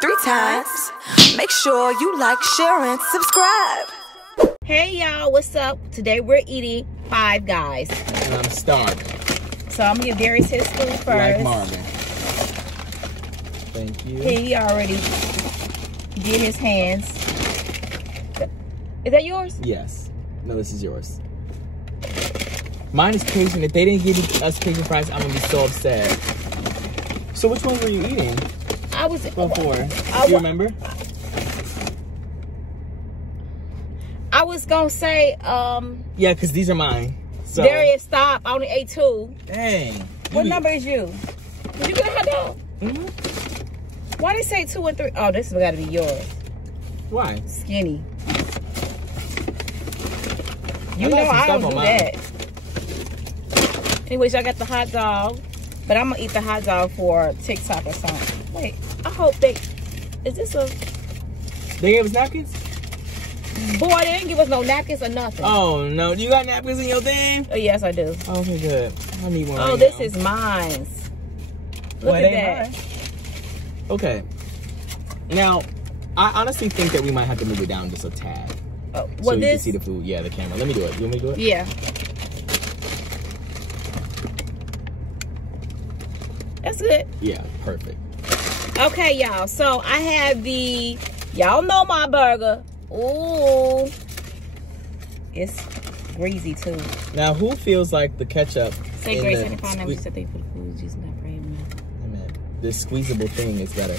3 times. Make sure you like, share, and subscribe. Hey y'all, what's up? Today we're eating Five Guys. And I'm starving. So I'm gonna give Darius his food first. Like Marvin. Thank you. He already did his hands. Is that yours? Yes. No, this is yours. Mine is Cajun. If they didn't give us Cajun fries, I'm gonna be so upset. So which one were you eating? I was before. Do you remember? I was gonna say, yeah, because these are mine. So. Darius, stop. I only ate 2. Dang. What number is you? Did you get a hot dog? Mm-hmm. Why they say 2 and 3? Oh, this has got to be yours. Why? Skinny. You know I don't do that. Anyways, I got the hot dog, but I'm gonna eat the hot dog for TikTok or something. Wait, I hope they. Is this a? They gave us napkins? Boy, they didn't give us no napkins or nothing. Oh no, you got napkins in your thing? Oh yes, I do. Okay, good. I need one. Oh, right this now. is mine. Look at that. Mine? Okay. Now, I honestly think that we might have to move it down just a tad. Well, so you can see the food. Yeah, the camera. Let me do it. You want me to do it? Yeah. That's good. Yeah, perfect. Okay, y'all. So I have the, y'all know my burger. Ooh. It's greasy too. Now, who feels like the ketchup? Say Grace and find out said they put the food just not for him. This squeezable thing is better.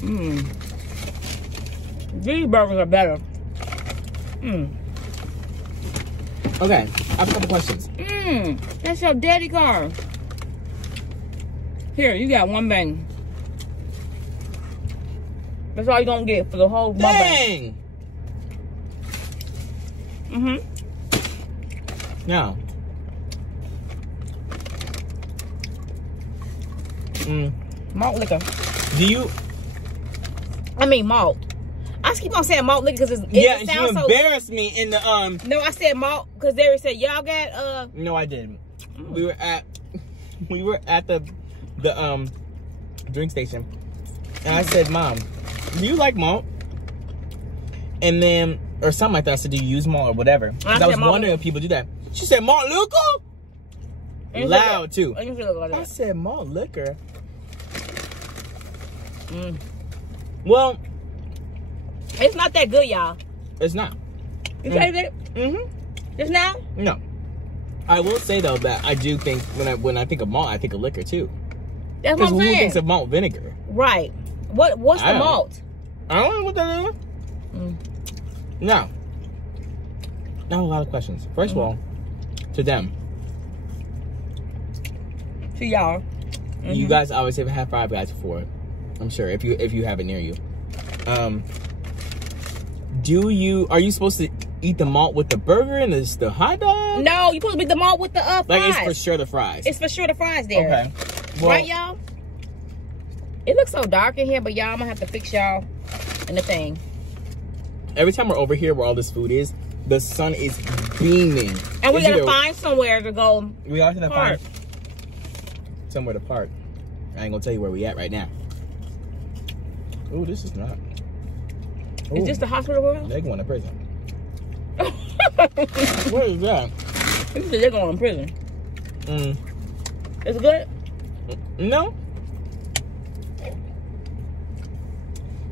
Mmm. These burgers are better. Mmm. Okay, I have a couple questions. Mmm. That's your daddy car. Here, you got one bang. That's all you gonna get for the whole Dang! Mm-hmm. Now. Malt liquor. Do you? I mean malt. I keep on saying malt liquor because yeah, you embarrassed me in the No, I said malt because they said y'all got No, I didn't. We were at the drink station, and I said, "Mom, do you like malt?" And then or something like that. I said, "Do you use malt or whatever?" Because I was wondering if people do that. She said, "Malt liquor." Loud too. I said, "Malt liquor." Well, it's not that good, y'all. It's not. You tried it? Just now? No. I will say though that I do think when I think of malt, I think of liquor too. That's what I'm saying. Who thinks of malt vinegar? Right. What's the malt? I don't know what that is. Now, I have a lot of questions. First of all, to them. To y'all. You guys obviously have had Five Guys before. I'm sure if you have it near you. Are you supposed to eat the malt with the burger and the hot dog? No, you're supposed to eat the malt with the fries. Like it's for sure the fries. It's for sure the fries there. Okay. Well, right, y'all? It looks so dark in here, but y'all, I'm gonna have to fix y'all in the thing. Every time we're over here where all this food is, the sun is beaming. And we gotta find somewhere to go. We are gonna find somewhere to park. I ain't gonna tell you where we at right now. Ooh, this is not. Ooh. Is this the hospital world? They're going to prison. What is that? They're going to prison. Is it good? No.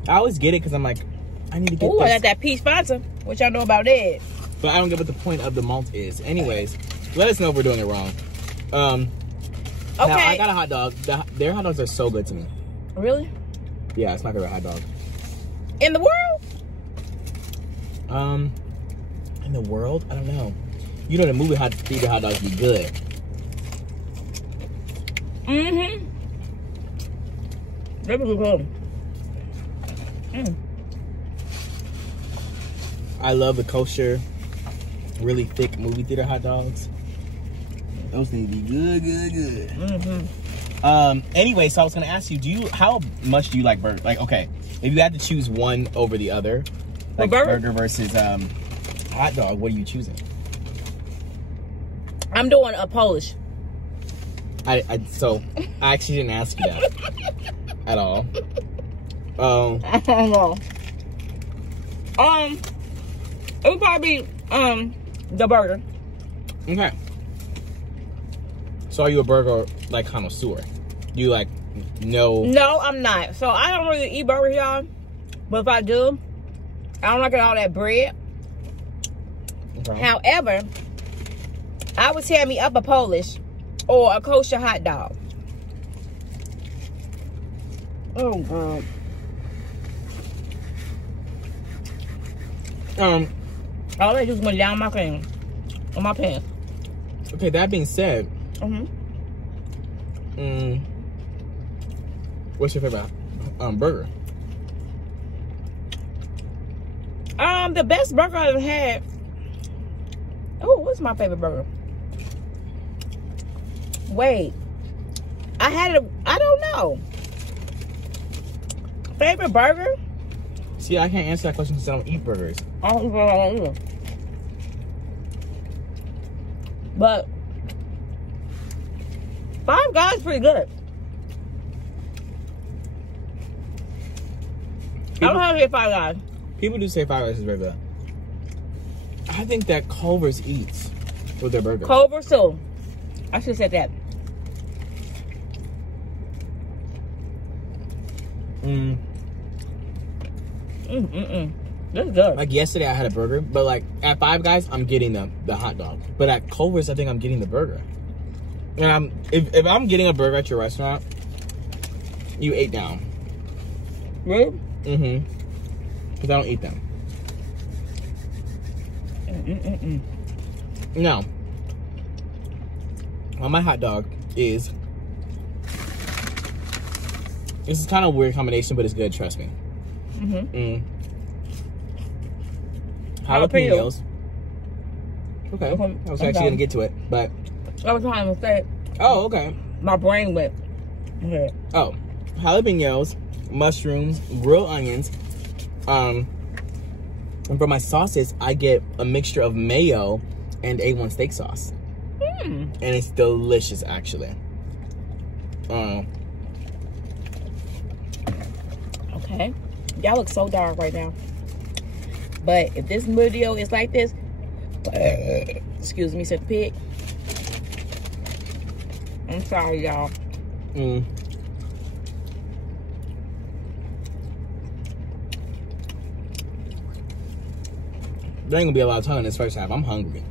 I always get it because I'm like, I need to get this. I got that peach sponsor. What y'all know about that? But I don't get what the point of the malt is. Anyways, let us know if we're doing it wrong. Okay. Now, I got a hot dog. Their hot dogs are so good to me. Really? Yeah, it's my favorite hot dog. In the world? In the world? I don't know. You know the movie Theater hot dogs be good. That was good. I love the kosher, really thick movie theater hot dogs. Those things be good, good. Anyway, so I was gonna ask you, how much do you like burger? Like, okay, if you had to choose one over the other, like burger versus hot dog, what are you choosing? I'm doing a Polish. So I actually didn't ask you that at all. I don't know. It would probably be the burger. Okay. So are you a burger like connoisseur? You like know? No, I'm not. So I don't really eat burgers, y'all. But if I do, I don't like all that bread. Okay. However, I would tear me up a Polish or a kosher hot dog. Oh God. All that just went down my thing, on my pants. Okay, that being said, what's your favorite burger? The best burger I've had. Oh, what's my favorite burger? Wait, I had it. I don't know. Favorite burger? See, I can't answer that question because I don't eat burgers. I don't know either. But Five Guys pretty good. I don't have to get Five Guys. People do say Five Guys is very good. I think that Culver's eats with their burger. Culver's too. I should have said that. This is good. Like yesterday I had a burger, but like at Five Guys I'm getting the hot dog. But at Culver's I think I'm getting the burger. And if I'm getting a burger at your restaurant, you ate down. Really? Because I don't eat them. No. Well, my hot dog is... This is kind of a weird combination, but it's good, trust me. Jalapenos. Okay. I was actually going to get to it, but... I was trying to say... Oh, okay. My brain went... Okay. Oh. Jalapenos, mushrooms, grilled onions. And for my sauces, I get a mixture of mayo and A1 steak sauce. And it's delicious, actually. Okay. Y'all look so dark right now. But if this video is like this, excuse me, said the pig. I'm sorry, y'all. There ain't gonna be a lot of time in this first half. I'm hungry.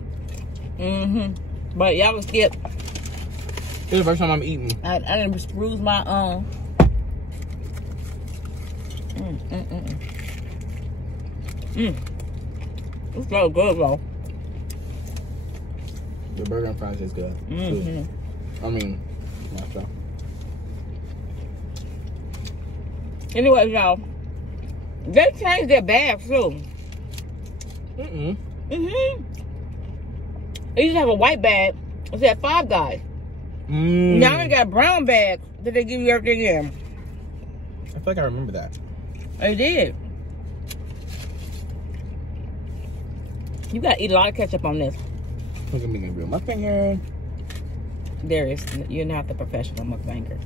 But y'all can skip. This is the first time I'm eating. I didn't bruise my It's so good though. The burger and fries is good. I mean, not so. Anyway, y'all, they changed their bags too. It used to have a white bag. It said Five Guys. Now they got a brown bag that they give you everything in. I feel like I remember that. They did. You gotta eat a lot of ketchup on this. Look at me gonna reel my finger. Darius, you're not the professional mukbanger.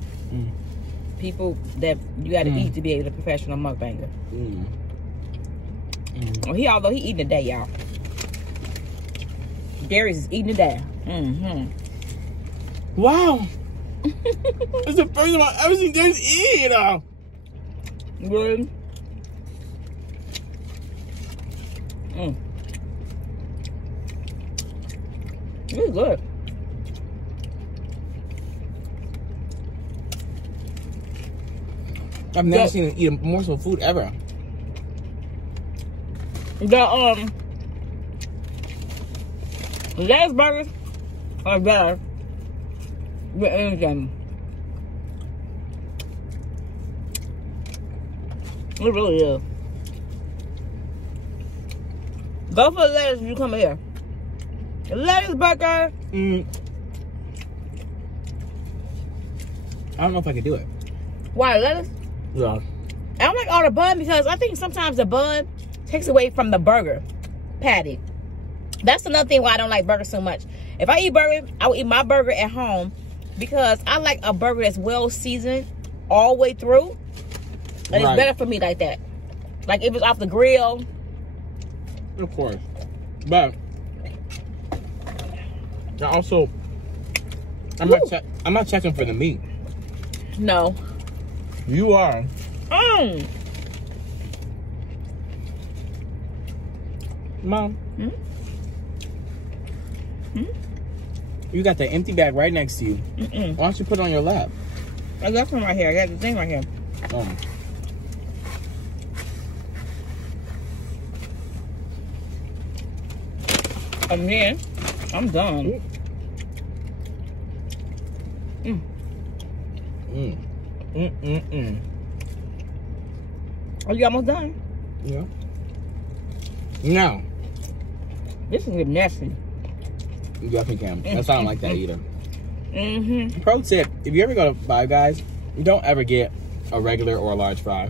People that you gotta eat to be able to professional mukbanger. Well, although he eating today, y'all. Darius is eating today. Wow. It's the first time I've ever seen Darius eat. Good. It's good. I've never seen him eat a morsel of food ever. The lettuce burgers are better with anything. It really is. Go for the lettuce if you come here. The lettuce burger. I don't know if I could do it. Why lettuce? Yeah. I don't like all the bun because I think sometimes the bun takes away from the burger patty. That's another thing why I don't like burgers so much. If I eat burgers, I will eat my burger at home because I like a burger that's well seasoned all the way through. And it's better for me like that. Like if it's off the grill. Of course. But I also, I'm not checking for the meat. No. You are. Mom. You got the empty bag right next to you. Why don't you put it on your lap? I got one right here. I got the thing right here. Oh. And then I'm done. Are you almost done? Yeah. No. This is nasty. You definitely can. That's why I don't like that either. Pro tip, if you ever go to Five Guys, don't ever get a regular or a large fry.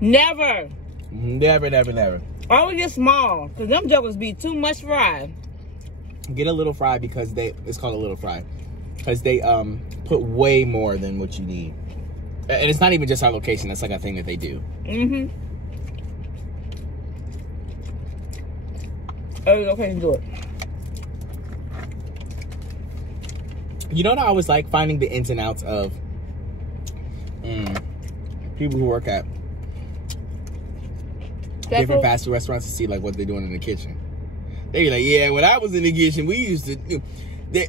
Never. Never, never, never. Always get small, because them jokers be too much fried. Get a little fry because it's called a little fry. Because they put way more than what you need. And it's not even just our location, that's like a thing that they do. Every location do it. You know what I always like? Finding the ins and outs of people who work at different fast food restaurants to see like what they're doing in the kitchen. They be like, yeah, when I was in the kitchen, we used to do the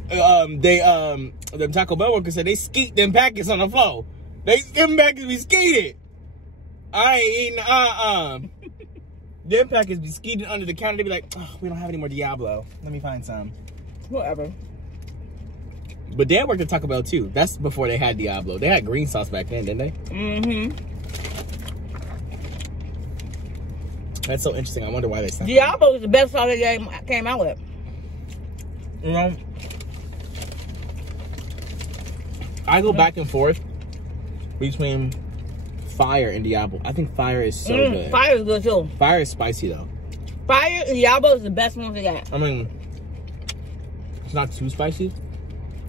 Taco Bell workers said they skeet them packets on the floor. Them packets be skeeted. I ain't eating them packets be skeeted under the counter. They be like, oh, we don't have any more Diablo. Let me find some. Whatever. But Dad worked at Taco Bell too. That's before they had Diablo. They had green sauce back then, didn't they? That's so interesting. I wonder why they stopped. Diablo is the best sauce they came out with. You know, I go back and forth between Fire and Diablo. I think Fire is so good. Fire is good too. Fire is spicy though. Fire and Diablo is the best one they got. I mean, it's not too spicy,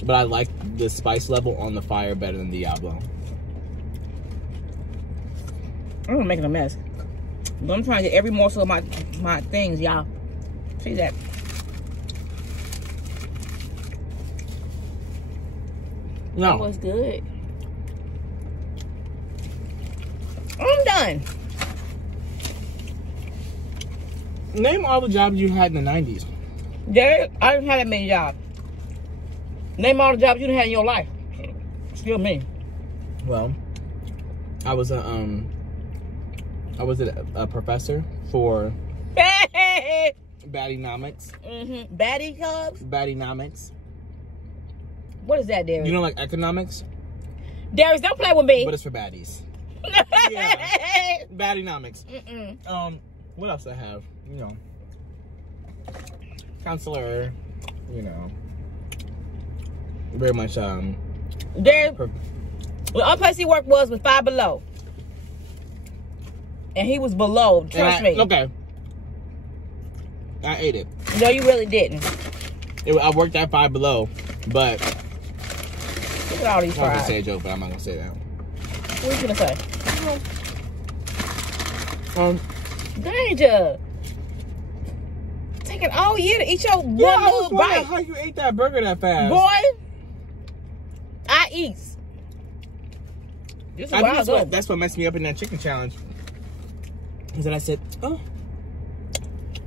but I like the spice level on the Fire better than Diablo. I'm making a mess. But I'm trying to get every morsel of my things, y'all. See that? No. That was good. I'm done. Name all the jobs you had in the 90s. Derek, I didn't have that many jobs. Name all the jobs you done had in your life. Still me. Well, I was a professor for Battynomics. Batty Cubs? Battynomics. What is that, Darius? You know, like economics? Darius, don't play with me. But it's for baddies. Yeah. Battynomics. What else I have? You know, counselor. You know, very much. Darius, the only place he worked was with Five Below. And he was below, trust me. Okay. I ate it. No, you really didn't. I worked at Five Below, but... Look at all these fries. I was going to say a joke, but I'm not going to say that. What are you going to say? Danger. Taking all year to eat your one little bite. How you ate that burger that fast? Boy, I eat. This is that's what messed me up in that chicken challenge. Is that I said, oh,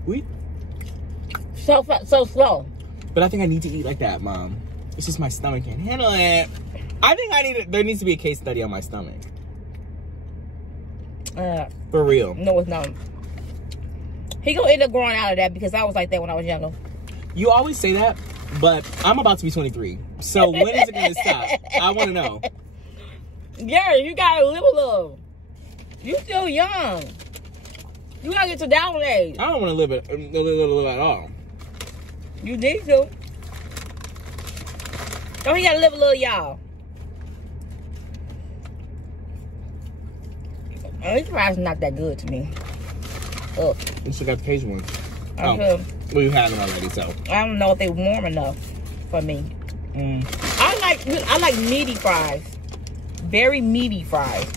we so slow. But I think I need to eat like that, Mom. It's just my stomach can't handle it. I think there needs to be a case study on my stomach. For real. No, it's not. He gonna end up growing out of that because I was like that when I was younger. You always say that, but I'm about to be 23. So when is it gonna stop? I want to know. Yeah, you gotta live a little. You still young. You gotta get to down age. I don't want to live at all. You need to. Oh, he gotta live a little, y'all. Oh, these fries are not that good to me. Ugh. You still got the Cajun ones. Okay. Well, you had them already, so. I don't know if they're warm enough for me. I I like meaty fries. Very meaty fries.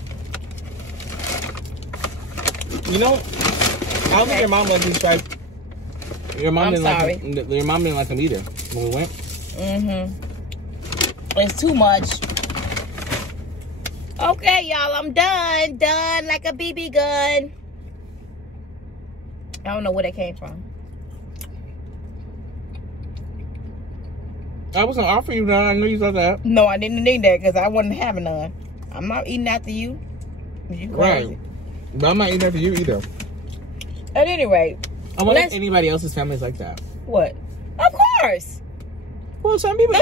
You know, I don't think your mom liked these fries. Your mom didn't like them either when we went. It's too much. Okay, y'all, I'm done. Done like a BB gun. I don't know where that came from. I was gonna offer you none. I knew you thought that. No, I didn't need that because I wasn't having none. I'm not eating after you. You crazy. Right. But I'm not eating after you either. At any rate. I wonder if anybody else's family is like that. What? Of course. Well, some people.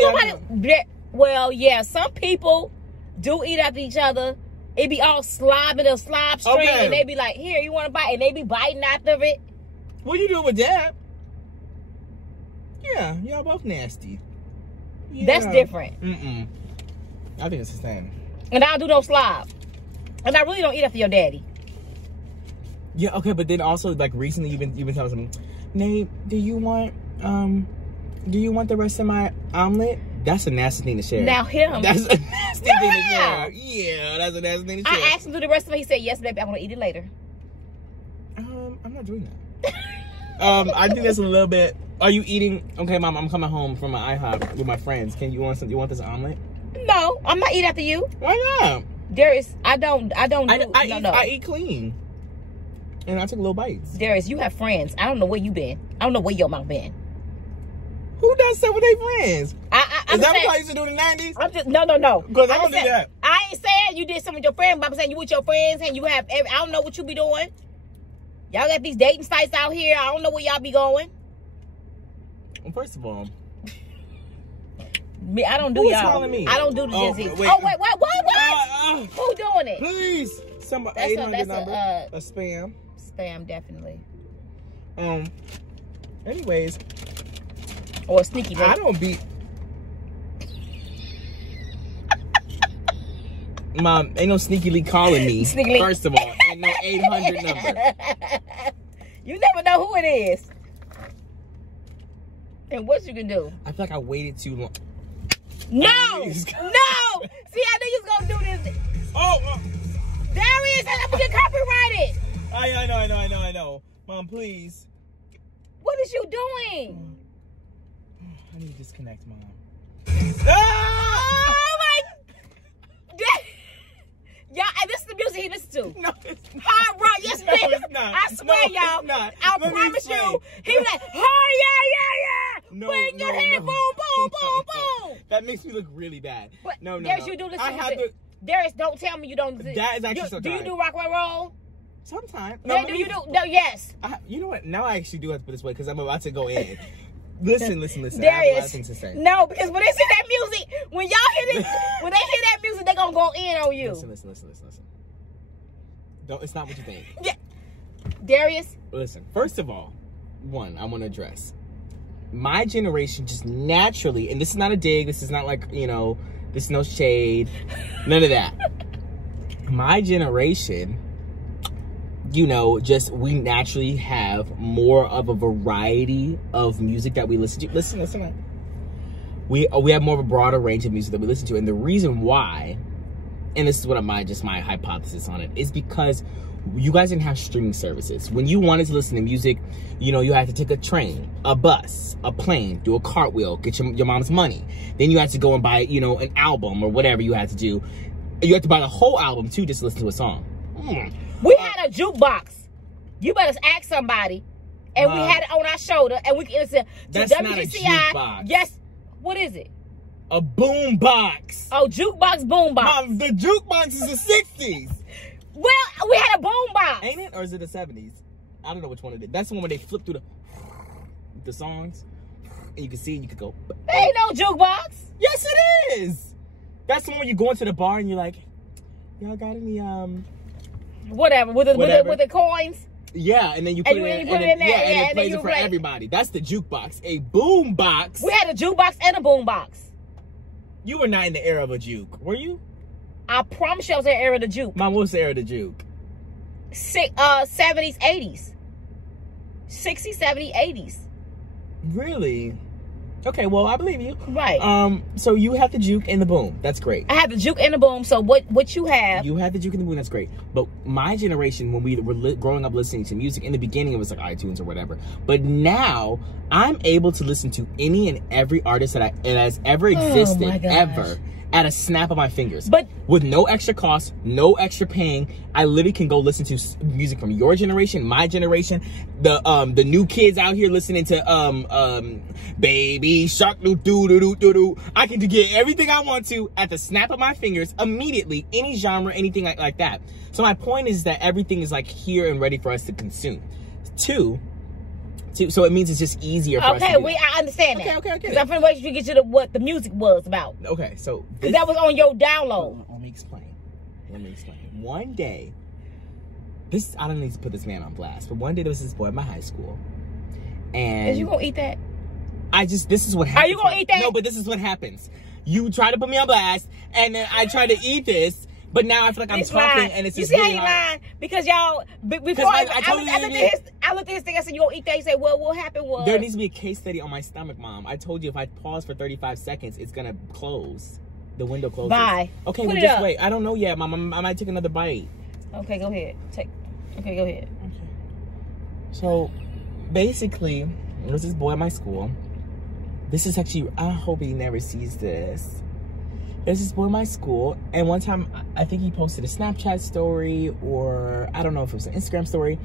Well, yeah, some people do eat after each other. It be all slob in a slob stream, and they be like, "Here, you want to bite?" And they be biting after it. What you doing with that? Yeah, y'all both nasty. Yeah. That's different. I think it's the same. And I don't do no slob. And I really don't eat after your daddy. Yeah, okay, but then also like recently you've been telling me, Nate, do you want the rest of my omelet? That's a nasty thing to share. Now him. That's a nasty thing to share. Yeah, that's a nasty thing to share. I asked him to do the rest of it. He said, yes, baby, I'm gonna eat it later. I'm not doing that. I think that's a little bit. Are you eating? Okay, Mom, I'm coming home from my IHOP with my friends. You want this omelet? No, I'm not eating after you. Why not? Darius, I eat clean. And I took little bites. Darius, you have friends. I don't know where you been. I don't know where your mom been. Who does stuff with their friends? Is that what I used to do in the 90s? I'm just no. Because I don't do that. I ain't saying you did something with your friends, but I'm saying you with your friends and you have. I don't know what you be doing. Y'all got these dating sites out here. I don't know where y'all be going. Well, first of all, I don't do who y'all. is calling me? I don't do the Gen Z. Wait. Oh wait, what? Who doing it? Please, somebody. That's a spam. Spam, definitely. Anyways, or a sneaky link. I don't be. Mom, ain't no sneakily calling me. First of all, ain't no 800 number. You never know who it is. And what you can do. I feel like I waited too long. No! No! See, I knew you was gonna do this. Oh! Darius, I'm gonna get copyrighted. I know. Mom, please. What is you doing? I need to disconnect, Mom. Oh my! Y'all, this is the music he listens to. No, it's not. Hard rock, yes, no, it's not. I swear, no, y'all. It's not. I promise you. He was like, oh, yeah. No, Bring your hand, boom. That makes me look really bad. But no. Darius, you do listen to Darius, don't tell me you don't. That is actually so do you do rock and roll? Sometimes. No, do you do? No, yes. You know what? Now I actually do have to put it this way because I'm about to go in. Listen. Darius, I have a lot of things to say. No, because when they see that music, when y'all hear this, when they hear that music, they're gonna go in on you. Listen. Don't. It's not what you think. Yeah. Darius. Listen. First of all, I want to address my generation just naturally, and this is not a dig. This is not like this is no shade. None of that. My generation. We naturally have more of a variety of music that we listen to. Listen. We have more of a broader range of music that we listen to. And the reason why, and this is what my hypothesis on it, is because you guys didn't have streaming services. When you wanted to listen to music, you had to take a train, a bus, a plane, do a cartwheel, get your mom's money. Then you had to go and buy, an album or whatever you had to do. You had to buy the whole album, too, just to listen to a song. We had a jukebox. You better ask somebody. And we had it on our shoulder. And we can listen to WGCI. Not a jukebox. Yes. What is it? A boom box. Oh, jukebox, boom box. Mom, the jukebox is the 60s. Well, we had a boom box. Ain't it? Or is it the 70s? I don't know which one it is. That's the one where they flip through the songs. And you can see and you can go. There ain't no jukebox. Yes, it is. That's the one where you go into the bar and you're like, y'all got any, Whatever, with the coins. Yeah, and then you put it in there. And it plays it for everybody. That's the jukebox. A boom box. We had a jukebox and a boom box. You were not in the era of a juke, were you? I promise you I was in the era of the juke. Mom, what's the era of the juke? 70s, 80s. 60s, 70s, 80s. Really? Okay, well, I believe you. Right. So you have the juke and the boom. That's great. I have the juke and the boom. So what you have? You have the juke and the boom. That's great. But my generation, when we were growing up listening to music, in the beginning it was like iTunes or whatever. But now I'm able to listen to any and every artist that has ever existed ever at a snap of my fingers. But with no extra cost, no extra paying, I literally can go listen to music from your generation, my generation, the new kids out here listening to Baby Shark doo doo doo doo doo. I can get everything I want to at the snap of my fingers immediately, any genre, anything like that. So my point is that everything is like here and ready for us to consume. So it means it's just easier for us to do I understand that. Okay. Because I'm finna wait till you get to what the music was about. Okay, so because that was on your download. Let me explain. One day, I don't need to put this man on blast, but one day there was this boy at my high school, and is you gonna eat that? This is what happens. Are you gonna eat that? No, but this is what happens. You try to put me on blast, and then I try to eat this. But now I feel like I'm talking, and it's just really hard. Lying? Because y'all, before I looked at his thing, I said, you gonna eat that? He said, well, what happened was... There needs to be a case study on my stomach, Mom. I told you if I pause for 35 seconds, it's gonna close. The window closes. Bye. Okay, well, just wait. I don't know yet, Mom. I might take another bite. Okay, go ahead. Okay, go ahead. Okay. So, basically, there was this boy at my school. This is actually... I hope he never sees this. There's this boy in my school, and one time, I think he posted a Snapchat story, or I don't know if it was an Instagram story,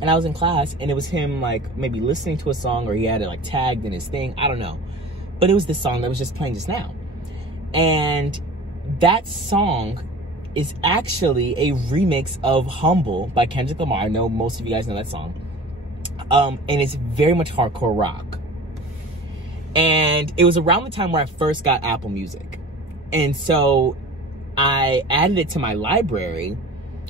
and I was in class, and it was him, like, maybe listening to a song, or he had it, like, tagged in his thing, I don't know. But it was this song that was just playing just now. And that song is actually a remix of Humble by Kendrick Lamar. I know most of you guys know that song. And it's very much hardcore rock. And it was around the time where I first got Apple Music. And so I added it to my library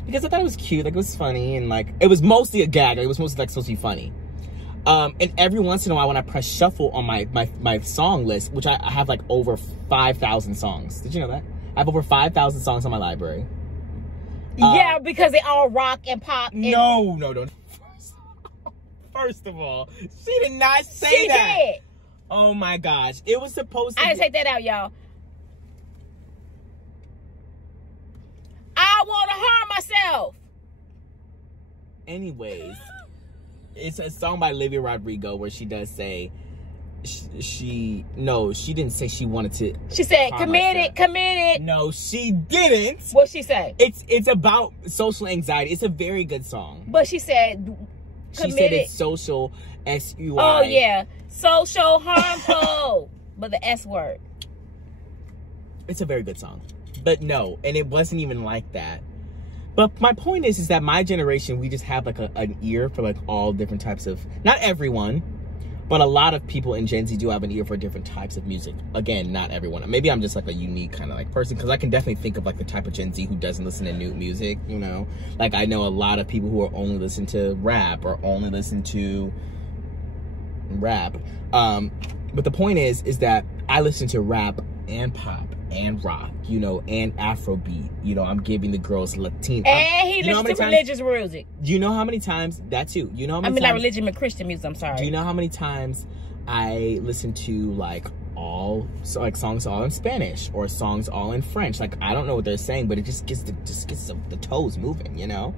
because I thought it was cute, like it was funny, and like it was mostly a gag. It was mostly like supposed to be funny. And every once in a while, when I press shuffle on my song list, which I have like over 5,000 songs. Did you know that? I have over 5,000 songs on my library. Yeah, because they all rock and pop. And no. First of all, she did not say that. She did. Oh my gosh, it was supposed to. I didn't take that out, y'all. I want to harm myself. Anyways, it's a song by Olivia Rodrigo where she does say she didn't say she wanted to. She said committed. No, she didn't. What'd she say? It's about social anxiety. It's a very good song. But she said committed. She said it's social SUI. Oh yeah, social harmful. But the S word. It's a very good song. But no, and it wasn't even like that. But my point is that my generation, we just have like an ear for like all different types of, not everyone, but a lot of people in Gen Z do have an ear for different types of music. Again, not everyone. Maybe I'm just like a unique kind of like person, because I can definitely think of like the type of Gen Z who doesn't listen to new music, you know? Like I know a lot of people who are only listen to rap or only listen to rap. But the point is that I listen to rap and pop and rock, you know, and Afrobeat. You know, I'm giving the girls Latino. And he listens to religious music. Do you know how many times, that too, you know how many times, not religion, but Christian music, I'm sorry. Do you know how many times I listen to like songs all in Spanish or songs all in French? Like, I don't know what they're saying, but it just gets the toes moving, you know?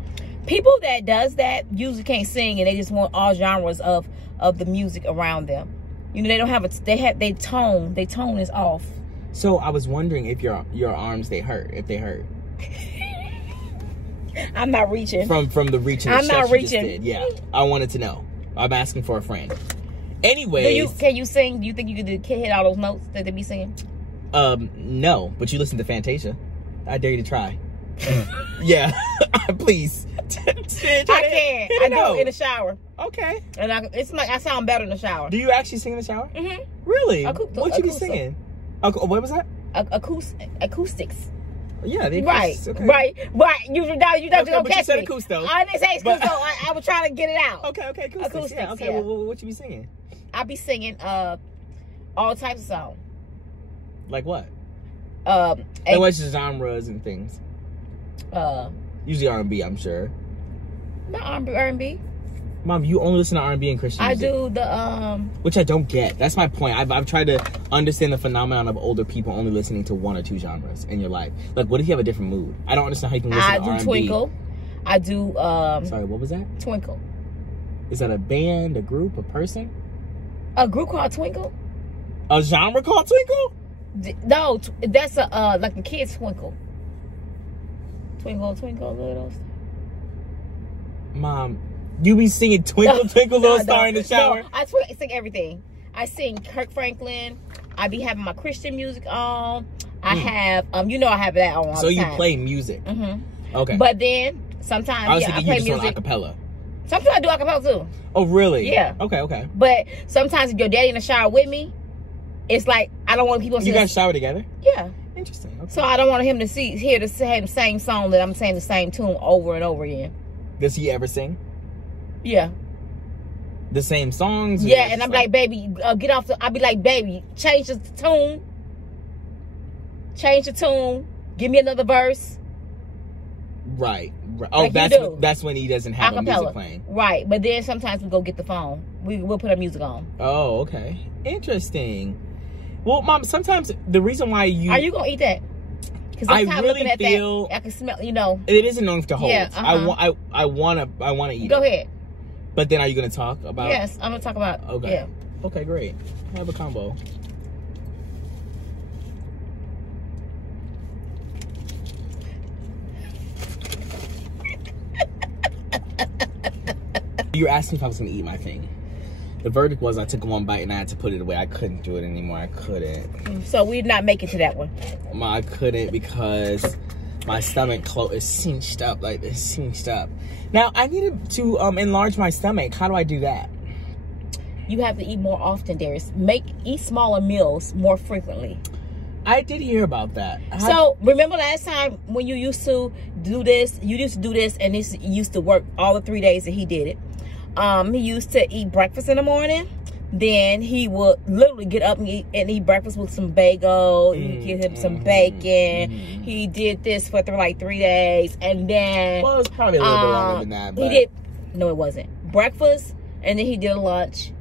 People that does that usually can't sing, and they just want all genres of the music around them. You know, they don't have their tone is off. So I was wondering if your arms, if they hurt. I'm not reaching. From the reaching. I'm not reaching. Just did. Yeah, I wanted to know. I'm asking for a friend. Anyways. Can you sing? Do you think you could hit all those notes that they be singing? No, but you listen to Fantasia. I dare you to try. Yeah, please. I can. I do in the shower. Okay. And it's like I sound better in the shower. Do you actually sing in the shower? Mm-hmm. Really? What you be singing? What was that? Acoustics. Yeah, the acoustics. Right. Okay. Right. You don't catch you said me. Acousto. I didn't say Acousto. I was trying to get it out. Okay. Acoustics. Yeah. Okay. Yeah. Well, what you be singing? I be singing all types of songs. Like what? And what's your genres and things? Usually R&B, I'm sure. Not R&B. Mom, you only listen to R&B and Christian music. I do the which I don't get. That's my point. I've tried to understand the phenomenon of older people only listening to one or two genres in your life. Like, what if you have a different mood? I don't understand how you can listen to R&B. I do Twinkle. I do Sorry, what was that? Twinkle. Is that a band, a group, a person? A group called Twinkle? A genre called Twinkle? No, that's a like the kids Twinkle. Twinkle, twinkle, little star. Mom, you be singing Twinkle, Twinkle, Little Star in the shower? No, I sing everything. I sing Kirk Franklin. I be having my Christian music on. I have, you know, I have that on all so the you time. play music? Okay. But then sometimes, I was I thinking play you just music. want acapella. Sometimes I do acapella too. Oh, really? Yeah. Okay. But sometimes if your daddy in the shower with me, it's like I don't want people to. You guys shower together? Yeah. Interesting. Okay. So I don't want him to hear the same song that I'm saying the same tune over and over again. Does he ever sing? Yeah. The same songs? Yeah, and I'm like, baby, get off the. I'll be like, baby, change the tune. Change the tune. Give me another verse. Right. Oh, like that's when he doesn't have a music playing. Right, but then sometimes we go get the phone. We'll put our music on. Oh, okay. Interesting. Well, Mom, sometimes the reason why you... Are you going to eat that? Because I really feel... That, I can smell, you know. It is annoying to hold. Yeah, I want to eat it. Go ahead. But then are you going to talk about... Yes, I'm going to talk about... Okay. Yeah. Okay, great. Have a combo. You were asking if I was going to eat my thing. The verdict was I took one bite and I had to put it away. I couldn't do it anymore. I couldn't. So we did not make it to that one. I couldn't because my stomach is cinched up like this, cinched up. Now, I needed to enlarge my stomach. How do I do that? You have to eat more often, Darius. Eat smaller meals more frequently. I did hear about that. So, remember last time when you used to do this? You used to do this and this used to work all the 3 days that he did it. He used to eat breakfast in the morning. Then he would literally get up and eat breakfast with some bagel. You give him some bacon. He did this for like 3 days. And then... Well, it was probably a little bit longer than that. But... He did... No, it wasn't. Breakfast. And then he did a lunch.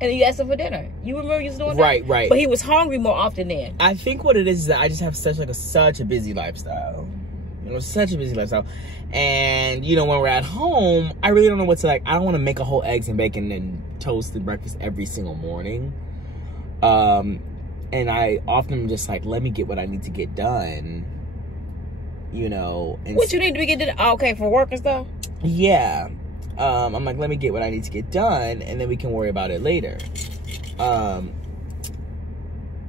And then you asked him for dinner. You remember you was doing that? Right. But he was hungry more often then. I think what it is that I just have such a busy lifestyle. You know, such a busy lifestyle. And, you know, when we're at home, I really don't know what to like. I don't want to make a whole eggs and bacon and toasted breakfast every single morning. And I often just like, let me get what I need to get done. You know. And what you need to get done? Okay, for work and stuff? Yeah. I'm like, let me get what I need to get done, and then we can worry about it later.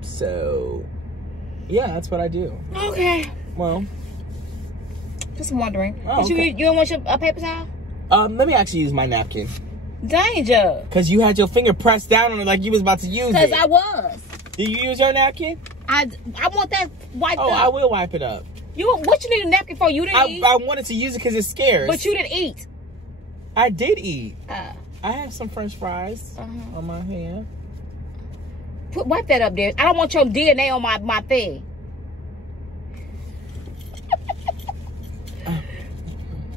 So, yeah, that's what I do. Okay. Well, just wondering. Oh, okay. You don't want a paper towel? Let me actually use my napkin. Danger. Because you had your finger pressed down on it like you was about to use it. Because I was. Did you use your napkin? I want that wiped up. Oh, I will wipe it up. What you need a napkin for? You didn't eat? I wanted to use it because it's scarce. But you didn't eat. I did eat. I have some French fries on my hand. Wipe that up there. I don't want your DNA on my thing.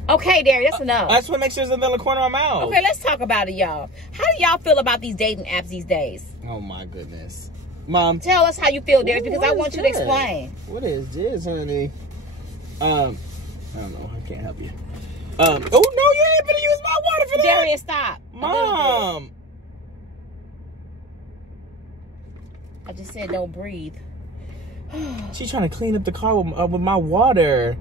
Okay, there. That's enough. I just want to make sure there's nothing in the corner of my mouth. Okay, let's talk about it, y'all. How do y'all feel about these dating apps these days? Oh, my goodness. Mom. Tell us how you feel, Darius, because I want you to explain. What is this, honey? I don't know. I can't help you. Oh, no, you ain't gonna use my water for that. Darius, stop. Mom. I just said don't breathe. She's trying to clean up the car with my water.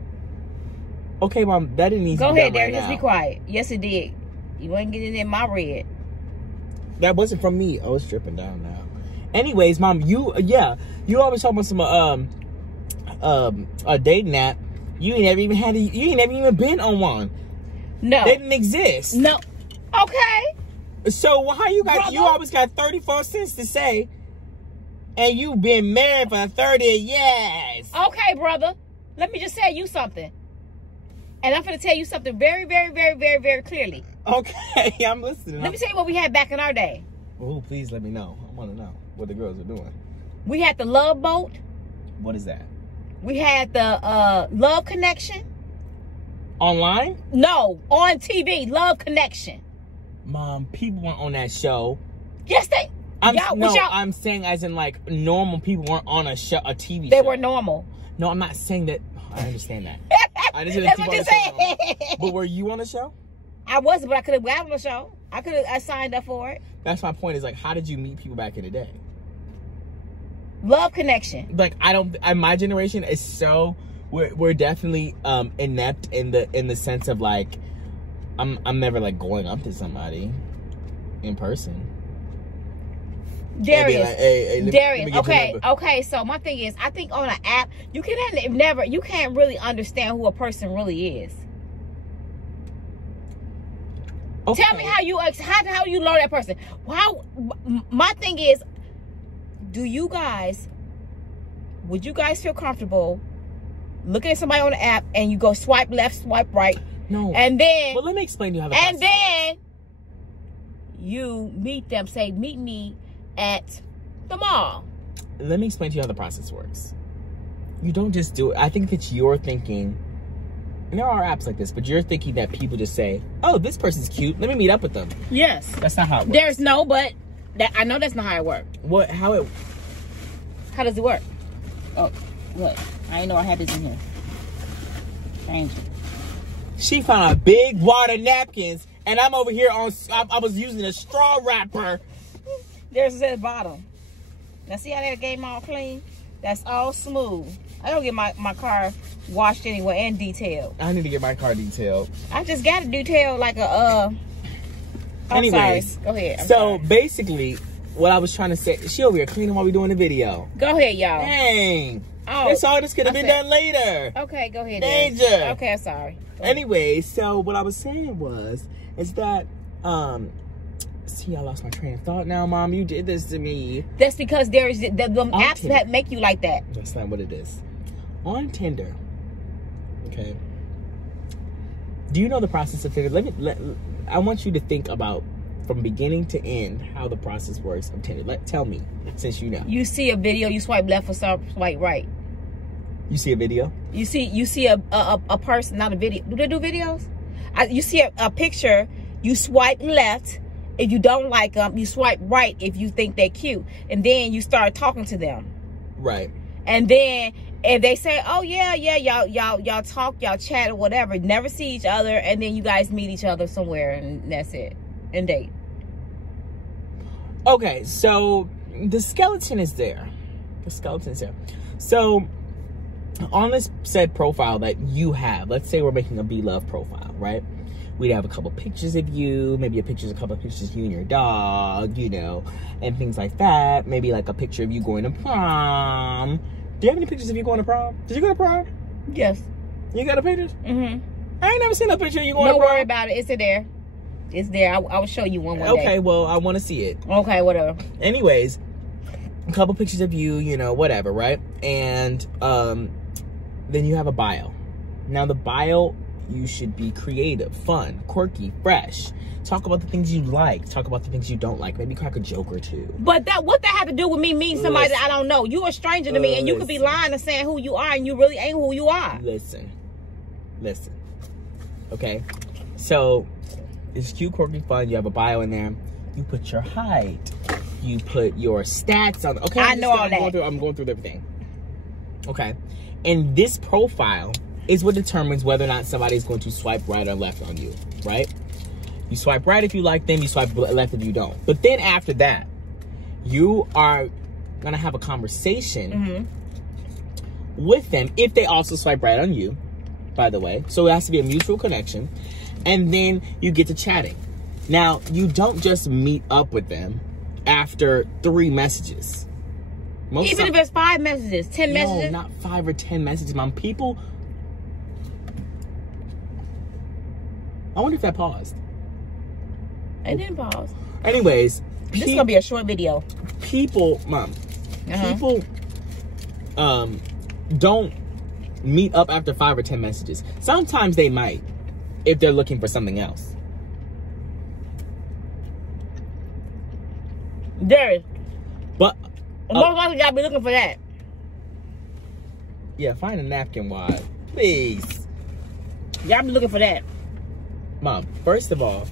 Okay, Mom, that didn't need to be done. Go ahead, Darius. Just be quiet. Yes, it did. You ain't getting in my red. That wasn't from me. Oh, it's dripping down now. Anyways, Mom, you always talk about some a dating app. You ain't never even been on one. No. They didn't exist. No. Okay. So how you got? Brother. You always got 34 cents to say, and you've been married for 30 years. Okay, brother. Let me just tell you something, and I'm going to tell you something very, very, very, very, very clearly. Okay, I'm listening. Let me tell you what we had back in our day. Oh, please let me know. I want to know what the girls are doing. We had the Love Boat. What is that? We had the Love Connection. Online? No, on TV. Love Connection. Mom, people weren't on that show. Yes, they. I'm saying as in like normal people weren't on a show, a TV show. They were normal. No, I'm not saying that. I understand that. I understand That's that what people you on the show. said. But were you on the show? I wasn't, but I could have gotten on the show. I signed up for it. That's my point. Is like, how did you meet people back in the day? Love connection. Like, my generation is so we're definitely inept in the sense of like, I'm never like going up to somebody in person. Darius, like, hey, Darius. Okay. So my thing is, I think on an app, you can't really understand who a person really is. Okay. Tell me how you learn that person. My thing is, would you guys feel comfortable looking at somebody on the app and you go swipe left, swipe right? No. And then, well, let me explain to you how the and then you meet them, say, meet me at the mall. Let me explain to you how the process works. You don't just do it. I think that you're thinking, and there are apps like this, but you're thinking that people just say, oh, this person's cute, let me meet up with them. Yes. That's not how it works. There's no, but I know that's not how it works. How does it work? Oh, what? I didn't know I had this in here. Change it. She found a big wad of napkins, and I'm over here I was using a straw wrapper. There's at the bottom. Now see how that game all clean? That's all smooth. I don't get my car washed anyway and detailed. I need to get my car detailed. I just got it detailed like a Anyways, sorry. Go ahead. I'm so sorry. Basically, what I was trying to say, she over here cleaning while we doing the video. Go ahead, y'all. Dang. Oh, this all this could have been done later. Okay, go ahead. Danger. Then. Okay, I'm sorry. Anyway, so what I was saying is that see, I lost my train of thought now, Mom. You did this to me. That's because the apps that make you like that. That's not what it is. On Tinder, okay. Do you know the process of Tinder? I want you to think about from beginning to end how the process works of Tinder. Tell me, since you know. You see a video, you swipe left or swipe right. You see a video? You see a person, not a video. Do they do videos? You see a picture, you swipe left. If you don't like them, you swipe right if you think they're cute. And then you start talking to them. Right. And then if they say, oh yeah, y'all talk, y'all chat or whatever, never see each other, and then you guys meet each other somewhere and that's it. And date. Okay, so the skeleton is there. The skeleton is there. So on this said profile that you have, let's say we're making a Blove profile, right? We'd have a couple pictures of you, maybe a couple of pictures of you and your dog, you know, and things like that. Maybe like a picture of you going to prom. Do you have any pictures of you going to prom? Did you go to prom? Yes. You got a picture? Mm-hmm. I ain't never seen a picture of you going to prom. Don't worry about it. It's there. It's there. I will show you one day. Okay, well, I want to see it. Okay, whatever. Anyways, a couple pictures of you, you know, whatever, right? And then you have a bio. Now, the bio, you should be creative, fun, quirky, fresh. Talk about the things you like. Talk about the things you don't like. Maybe crack a joke or two. But what that have to do with me meeting somebody that I don't know? You a stranger to me, and you could be lying and saying who you are, and you really ain't who you are. Listen. Okay? So, it's cute, quirky, fun. You have a bio in there. You put your height. You put your stats on. Okay? I know all that. I'm going through everything. Okay? And this profile is what determines whether or not somebody's going to swipe right or left on you, right? You swipe right if you like them, you swipe left if you don't. But then after that, you are going to have a conversation with them if they also swipe right on you, by the way. So it has to be a mutual connection. And then you get to chatting. Now, you don't just meet up with them after 3 messages. Even if it's 5 messages, 10 messages? No, not 5 or 10 messages, Mom. People... I wonder if that paused. It didn't pause. Anyways. This is going to be a short video. People, Mom. People don't meet up after 5 or 10 messages. Sometimes they might if they're looking for something else. Darius. But... most likely y'all be looking for that. Yeah, find a napkin wad. Please. Y'all be looking for that. Mom, first of all,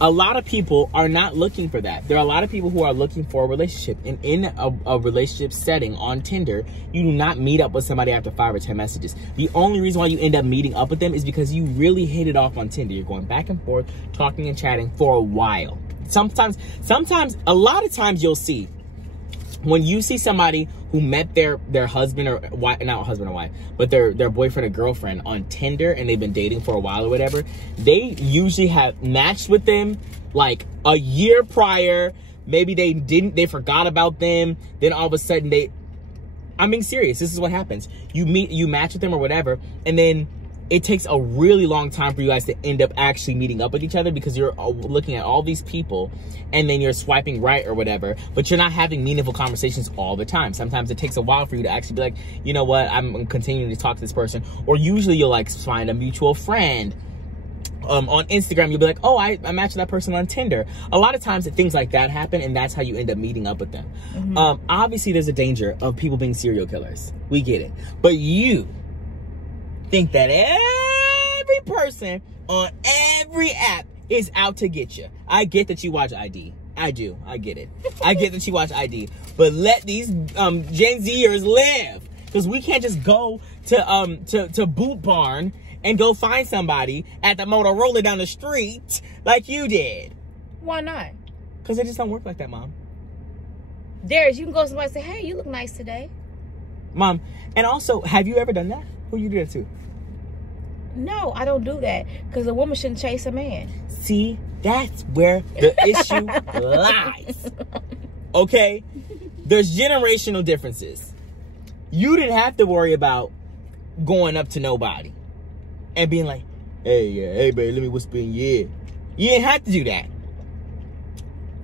A lot of people are not looking for that. There are a lot of people who are looking for a relationship. And in a relationship setting on Tinder, you do not meet up with somebody after 5 or 10 messages. The only reason why you end up meeting up with them is because you really hit it off on Tinder. You're going back and forth, talking and chatting for a while. Sometimes, a lot of times you'll see, when you see somebody who met their husband or wife, not husband or wife, but their boyfriend or girlfriend on Tinder, and they've been dating for a while or whatever, they usually have matched with them like a year prior. Maybe they forgot about them. Then all of a sudden I'm being serious. This is what happens. You match with them or whatever, and then it takes a really long time for you guys to end up actually meeting up with each other, because you're looking at all these people and then you're swiping right or whatever, but you're not having meaningful conversations all the time. Sometimes it takes a while for you to actually be like, you know what, I'm continuing to talk to this person. Or usually you'll like find a mutual friend. On Instagram, you'll be like, oh, I matched that person on Tinder. A lot of times things like that happen, and that's how you end up meeting up with them. Mm-hmm. Obviously, there's a danger of people being serial killers. We get it. But you think that every person on every app is out to get you. I get that you watch ID. I do. I get it. I get that you watch ID. But let these Gen Zers live. Because we can't just go to Boot Barn and go find somebody at the Motorola down the street like you did. Why not? Because it just don't work like that, Mom. Darius, you can go to somebody and say, hey, you look nice today. Mom, and also, have you ever done that? Who you do that to? No, I don't do that. Because a woman shouldn't chase a man. See, that's where the issue lies. Okay? There's generational differences. You didn't have to worry about going up to nobody and being like, hey, babe, let me whisper in your ear. You didn't have to do that.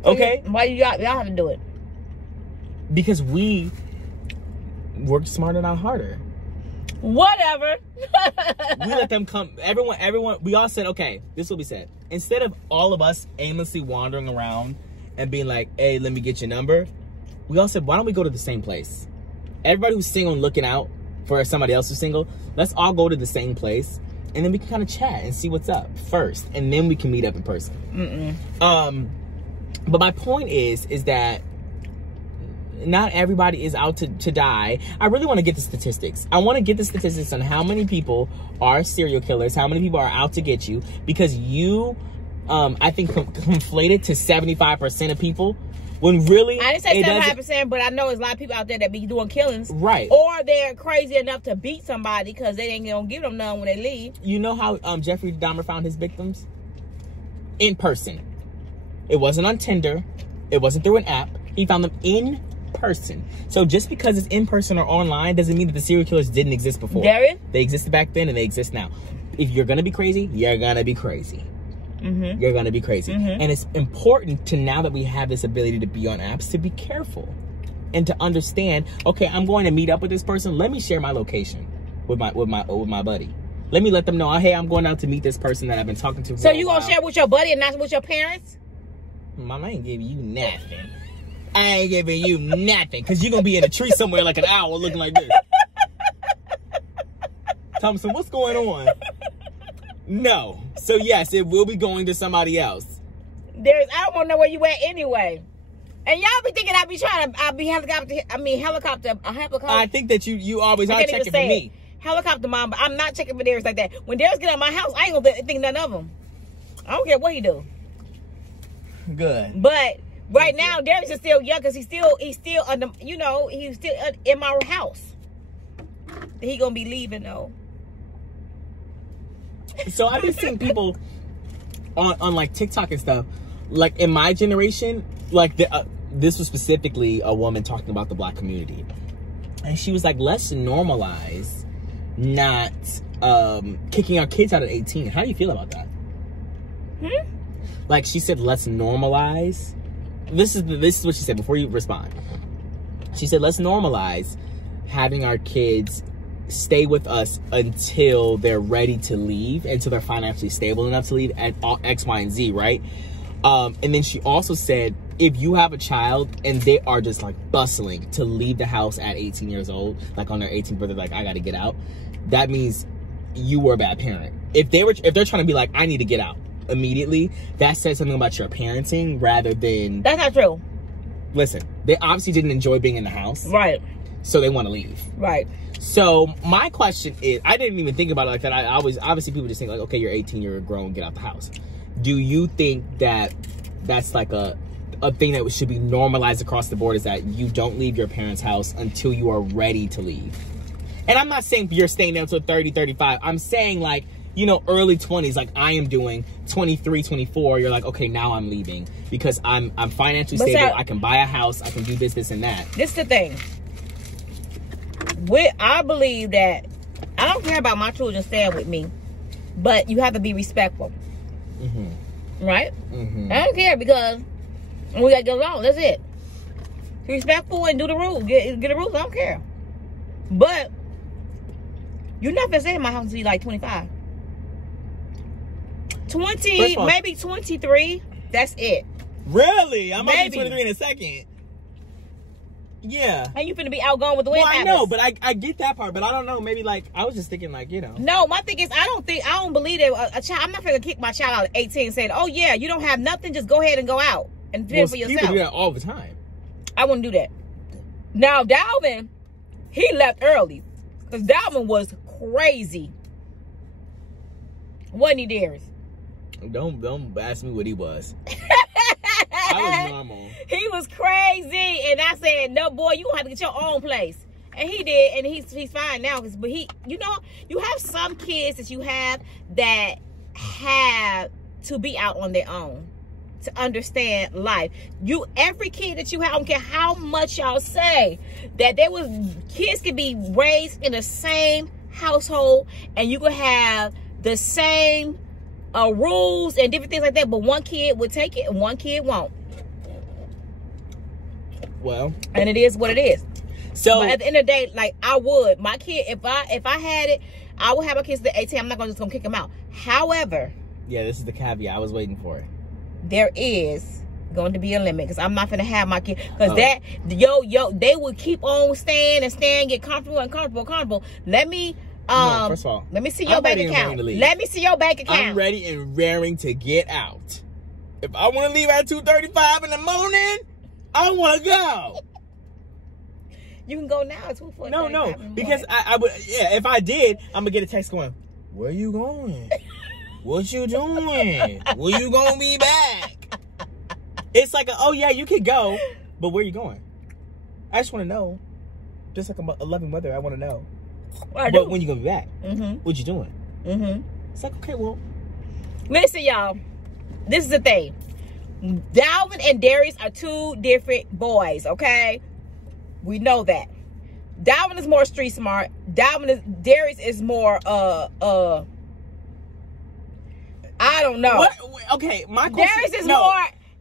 Okay? Why y'all have to do it? Because we worked smarter, not harder. Whatever. We let them come. Everyone, we all said, okay, this is what we said. Instead of all of us aimlessly wandering around and being like, hey, let me get your number, we all said, why don't we go to the same place? Everybody who's single and looking out for somebody else who's single, let's all go to the same place, and then we can kind of chat and see what's up first, and then we can meet up in person. But my point is that not everybody is out to die. I really want to get the statistics. I want to get the statistics on how many people are serial killers, how many people are out to get you, because you, I think, conflated to 75% of people, when really... I didn't say 75%, but I know there's a lot of people out there that be doing killings. Right. Or they're crazy enough to beat somebody because they ain't going to give them none when they leave. You know how Jeffrey Dahmer found his victims? In person. It wasn't on Tinder. It wasn't through an app. He found them in person. So just because it's in person or online doesn't mean that the serial killers didn't exist before. Darius? They existed back then and they exist now. If you're going to be crazy, you're going to be crazy. Mm-hmm. You're going to be crazy. Mm-hmm. And it's important to, now that we have this ability to be on apps, to be careful and to understand, okay, I'm going to meet up with this person. Let me share my location with my buddy. Let me let them know, hey, I'm going out to meet this person that I've been talking to. So you going to share with your buddy and not with your parents? Mama, I ain't giving you nothing. I ain't giving you nothing, because you're going to be in a tree somewhere like an owl looking like this. Thompson, what's going on? No. So yes, it will be going to somebody else. I don't want to know where you at anyway. And y'all be thinking I be helicopter. I think that you always are checking for me. Helicopter mom, but I'm not checking for Darius like that. When Darius get out of my house, I ain't gonna think none of them. I don't care what he do. Good. But right now, Darius is still young because he's still under, he's still in my house. He gonna be leaving though. So I've been seeing people on like TikTok and stuff, like in my generation, like this was specifically a woman talking about the Black community, and she was like, let's normalize not kicking our kids out at 18. How do you feel about that? Like, she said, let's normalize. This is what she said before you respond. She said, let's normalize having our kids stay with us until they're ready to leave, until they're financially stable enough to leave, at X, Y, and Z, right? And then she also said, if you have a child and they are just like bustling to leave the house at 18 years old, like on their 18th birthday, like, I gotta get out, that means you were a bad parent. If they're trying to be like, I need to get out, immediately, that says something about your parenting rather than... That's not true. Listen, they obviously didn't enjoy being in the house. Right. So they want to leave. Right. So my question is, I didn't even think about it like that. I always, obviously people just think like, okay, you're 18, you're grown, get out the house. Do you think that that's like a thing that should be normalized across the board, is that you don't leave your parents' house until you are ready to leave? And I'm not saying you're staying there until 30, 35. I'm saying like, you know, early 20s, like I am doing, 23, 24, you're like, okay, now I'm leaving because I'm financially stable. I can buy a house. I can do this, and that. This is the thing. I believe that I don't care about my children staying with me, but you have to be respectful. Right? I don't care because we got to get along. That's it. Be respectful and do the rules. Get the rules. I don't care. But you're not going to stay in my house until you're like 25. 20, maybe 23. That's it. Really? I'm going to be 23 in a second. Yeah. And you finna be outgoing with the way I know, but I get that part, but I don't know. Maybe like I was just thinking like, you know. No, my thing is I don't believe that a child. I'm not gonna kick my child out at 18 saying, oh yeah, you don't have nothing, just go ahead and go out and fend for yourself. People do that all the time. I wouldn't do that. Now Dalvin, he left early because Dalvin was crazy. Wasn't he, Darius? Don't ask me what he was. I was normal. He was crazy, and I said, "No, boy, you gonna have to get your own place." And he did, and he's fine now. But you know, you have some kids that you have that have to be out on their own to understand life. Every kid that you have, I don't care how much y'all say that kids can be raised in the same household, and you could have the same rules and different things like that, but one kid would take it and one kid won't. Well, and it is what it is. So, but at the end of the day, like I would, my kid, if I had it, I would have my kids at 18. I'm not just gonna kick them out. However, yeah, this is the caveat I was waiting for. There is going to be a limit because I'm not gonna have my kid because they would keep on staying, get comfortable. Let me. No, first of all, let me see your bank account. Let me see your bank account. I'm ready and raring to get out. If I want to leave at 2:35 in the morning, I want to go. You can go now at 2:45. No, because I would. Yeah, if I did, I'm gonna get a text going, "Where you going? What you doing? When you gonna be back?" It's like, oh yeah, you could go, but where you going? I just want to know. Just like a loving mother, I want to know. But when you gonna be back? What you doing? It's like, okay, well. Listen, y'all. This is the thing. Dalvin and Darius are two different boys, okay? We know that. Dalvin is more street smart. Darius is more I don't know. What? Okay, my question.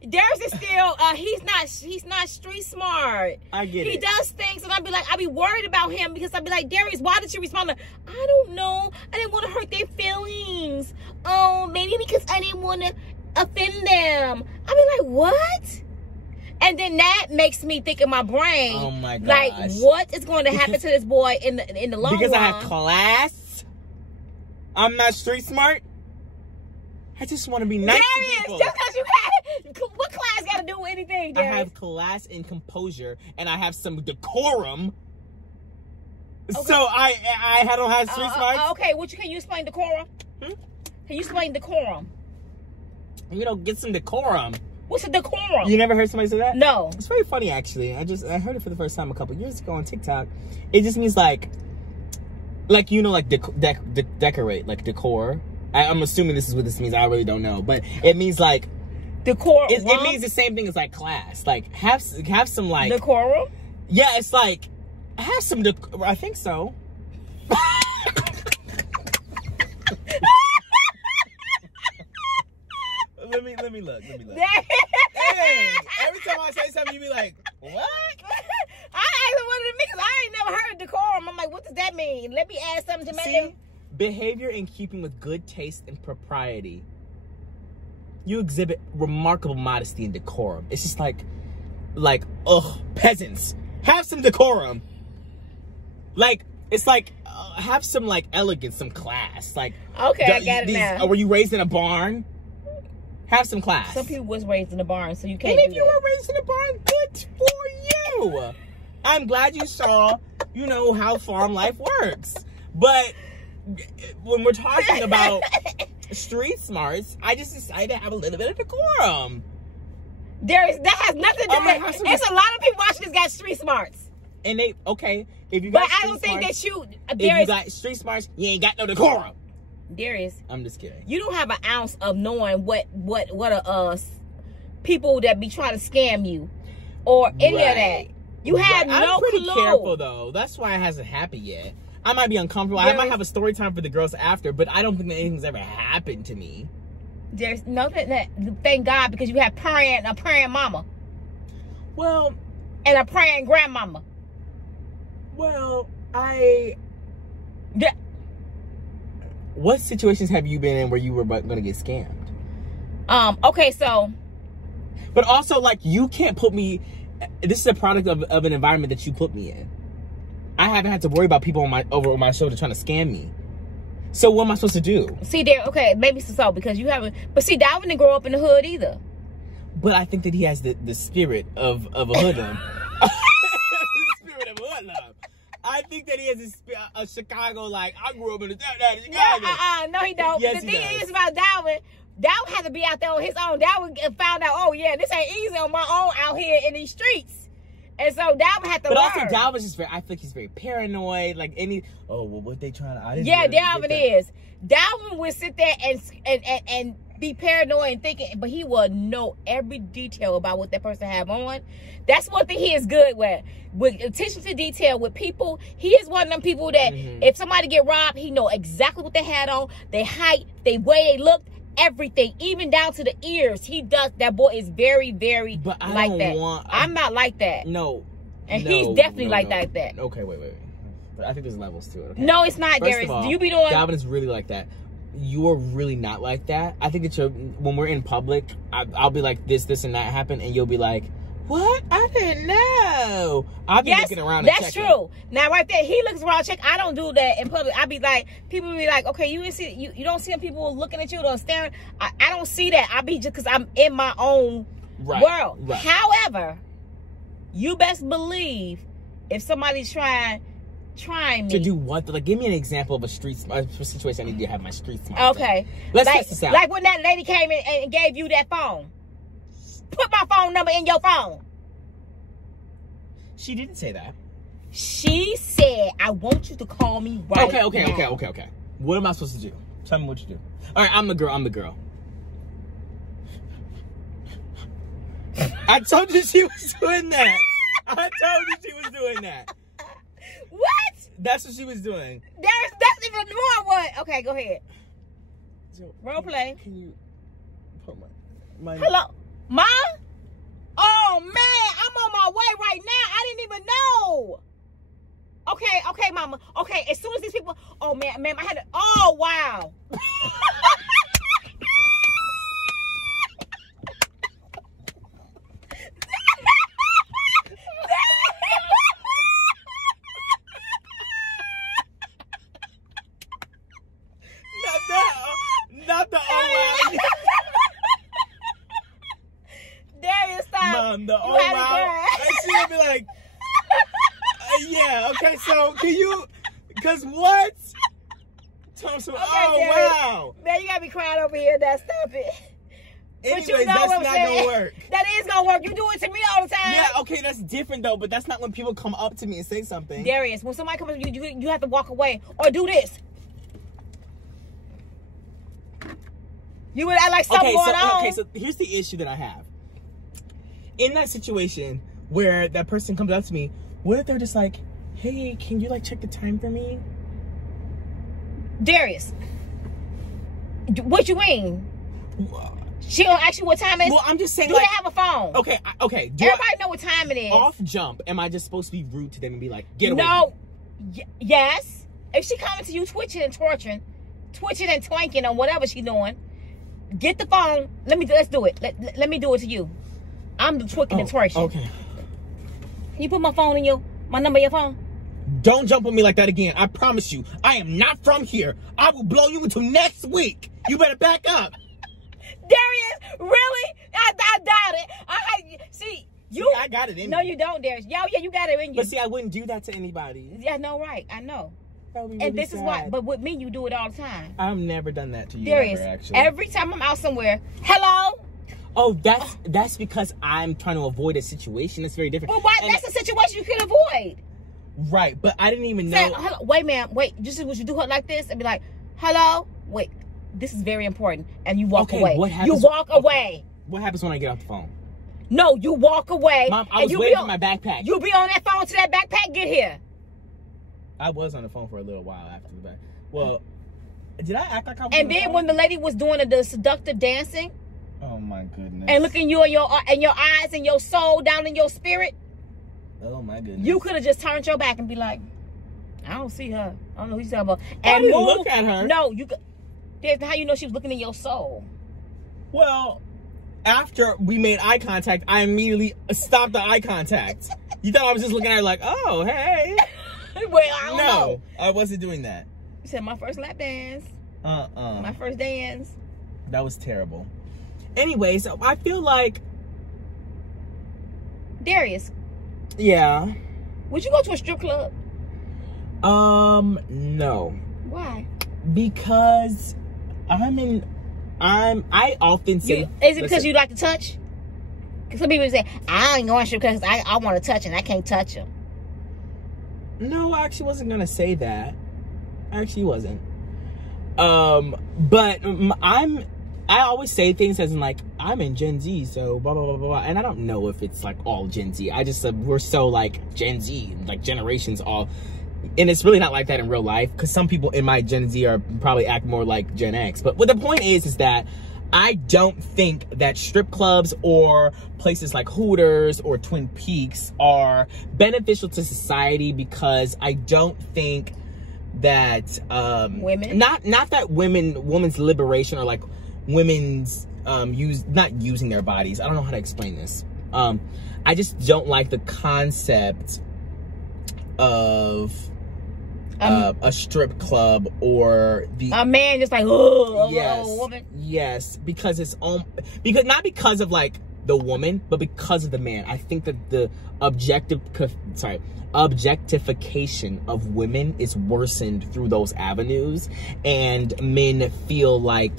Darius is still he's not street smart. I get it. He does things and I'd be worried about him because I'd be like, Darius, why did you respond? I don't know. I didn't want to hurt their feelings. Oh, maybe because I didn't want to offend them. I'd be like, what? And then that makes me think in my brain, oh my gosh, like, what is going to happen to this boy in the long run? Because I have class. I'm not street smart. I just want to be nice to people. Just because you what class got to do with anything, Darius? I have class and composure, and I have some decorum. Okay. So I don't have street smarts. Okay, can you explain decorum? Can you explain decorum? You know, get some decorum. What's a decorum? You never heard somebody say that? No. It's very funny, actually. I heard it for the first time a couple years ago on TikTok. It just means like you know, like decorate, like decor. I'm assuming this is what this means. I really don't know, but it means like decorum. It means the same thing as like class. Like have some like decorum. Yeah, it's like have some. I think so. Let me look. Hey, every time I say something, you be like, what? I asked him what it means because I ain't never heard decorum. I'm like, what does that mean? Let me add something to make behavior in keeping with good taste and propriety. You exhibit remarkable modesty and decorum. It's just like, peasants, have some decorum. Like, it's like, have some like elegance, some class. Like, okay, I got it now. Were you raised in a barn? Have some class. Some people was raised in the barn, so you can't. And if you were raised in the barn, good for you. I'm glad you saw, you know, how farm life works. But when we're talking about street smarts, I just decided to have a little bit of decorum. That has nothing to do with it. There's a lot of people watching this got street smarts. And they, okay, if you got But I street don't think smarts, that you, if you got street smarts, you ain't got no decorum. Darius, I'm just kidding. you don't have an ounce of knowing what people that be trying to scam you or any of that. You have no clue. I'm pretty careful though. That's why it hasn't happened yet. I might be uncomfortable. I might have a story time for the girls after, but I don't think that anything's ever happened to me. There's nothing that, thank God, because you have a praying mama. Well, and a praying grandmama. Well, Yeah. What situations have you been in where you were going to get scammed? Okay, so. But also, like, you can't put me. This is a product of an environment that you put me in. I haven't had to worry about people over my shoulder trying to scam me. So what am I supposed to do? See, there. Okay, maybe so because you haven't. But see, Dalvin didn't grow up in the hood either. But I think that he has the spirit of a hoodlum. The spirit of a hoodlum. I think that he has a Chicago, like, I grew up in Chicago. No, he don't. Yes, the thing is about Dalvin had to be out there on his own. Dalvin found out, oh, yeah, this ain't easy on my own out here in these streets. And so Dalvin had to learn. But also, Dalvin's just I feel like he's very paranoid. Like, what they trying to... Yeah, Dalvin is. Dalvin would sit there and be paranoid and thinking, but he will know every detail about what that person have on. That's one thing he is good with attention to detail with people. He is one of them people that if somebody get robbed, he know exactly what they had on, their height, the way they looked, everything, even down to the ears. He does. That boy is very, very but I like don't that. I'm not like that. No, and he's definitely like that. Okay, wait. But I think there's levels to it. Okay? No, it's not, Darius. Do you be doing? Dalvin is really like that. You're really not like that. I think that when we're in public, I'll be like this and that happened, and you'll be like, what? I didn't know. I'll be looking around and that's true. Now, right there, he looks around, check. I don't do that in public. I be like, people be like, okay, you don't see people looking at you or staring. I don't see that. I be just because I'm in my own world. Right. However, you best believe if somebody's trying me to do what? Like, give me an example of a situation I need to have my street smart. Okay, let's test this out. Like when that lady came in and gave you that phone. Put my phone number in your phone. She didn't say that. She said, I want you to call me right now. Okay. What am I supposed to do? Tell me what you do. All right, I'm the girl. I told you she was doing that. What? That's what she was doing. That's even more what? Okay, go ahead. Role play. Can you put my Hello? Mom? Oh, man, I'm on my way right now. I didn't even know. Okay, mama. Okay, as soon as these people... Oh, man, I had to... Oh, wow. Not the oh, wow. Darius, stop. Mom, the oh, wow. And she'll be like, yeah, okay, so can you... Because what? Thompson, Okay, oh, Darius. wow. Man, you got me crying over here. Now, stop it. Anyways, you know that's not going to work. That is going to work. You do it to me all the time. Yeah, okay, that's different, though, but that's not when people come up to me and say something. Darius, when somebody comes up to you, you have to walk away or do this. You would act like something going on. Okay, so here's the issue that I have. In that situation where that person comes up to me, what if they're just like, hey, can you, like, check the time for me? Darius, what you mean? She gonna ask you what time it is? Well, I'm just saying, do they have a phone? Okay. Everybody know what time it is. Off jump, am I just supposed to be rude to them and be like, get away? No. Yes. If she coming to you twitching and twerking, twitching and twanking or whatever she doing, get the phone. Let's do it. Let me do it to you. I'm the twerking and twerking. Okay. Can you put my phone in my number in your phone? Don't jump on me like that again. I promise you, I am not from here. I will blow you until next week. You better back up. Darius, really? I doubt it. See, I got it in No, me. you don't, Darius. Yeah, you got it in you. But see, I wouldn't do that to anybody. Yeah, I know, right? I know. That would be And really this is why. sad. But with me, you do it all the time. I've never done that to you, Darius, ever, actually. every time I'm out somewhere, hello. Oh, that's because I'm trying to avoid a situation. That's very different. Well, why? And- That's a situation you can avoid. Right, but I didn't even know. Say, hello, wait, ma'am, wait. Just would you do it like this and be like, hello? Wait, this is very important. And you walk away. What happens? You walk away. What happens when I get off the phone? No, you walk away. Mom, I was waiting for my backpack. You be on that phone till that backpack get here. I was on the phone for a little while after the back. Well, did I act like I was And on the then phone? when the lady was doing the seductive dancing Oh my goodness. and looking you in your eyes and your soul down in your spirit, Oh my goodness. you could have just turned your back and be like, I don't see her. I don't know who you're talking about. I And didn't look at her. No, you could. That's how you know she was looking in your soul. Well, after we made eye contact, I immediately stopped the eye contact. You thought I was just looking at her like, oh, hey. Well, I don't know. No, I wasn't doing that. You said my first lap dance. My My first dance. That was terrible. Anyway, so I feel like, Darius, yeah. would you go to a strip club? No. Why? Because I often say, Is it because listen, you like to touch? Because some people say, I ain't going to strip because I want to touch and I can't touch him. No, I actually wasn't gonna say that. I actually wasn't. But I always say things as in like, I'm in Gen Z, so blah, blah, blah, blah, blah. And I don't know if it's like all Gen Z. I just, we're so like Gen Z, like generations all. And it's really not like that in real life, because some people in my Gen Z are probably act more like Gen X. But what the point is that I don't think that strip clubs or places like Hooters or Twin Peaks are beneficial to society, because I don't think that Women? not that women's liberation or like women's not using their bodies. I don't know how to explain this. I just don't like the concept of a strip club or a man just like, oh, yes, a woman. Yes, because it's because not because of like the woman, but because of the man. I think that the objectification of women is worsened through those avenues, and men feel like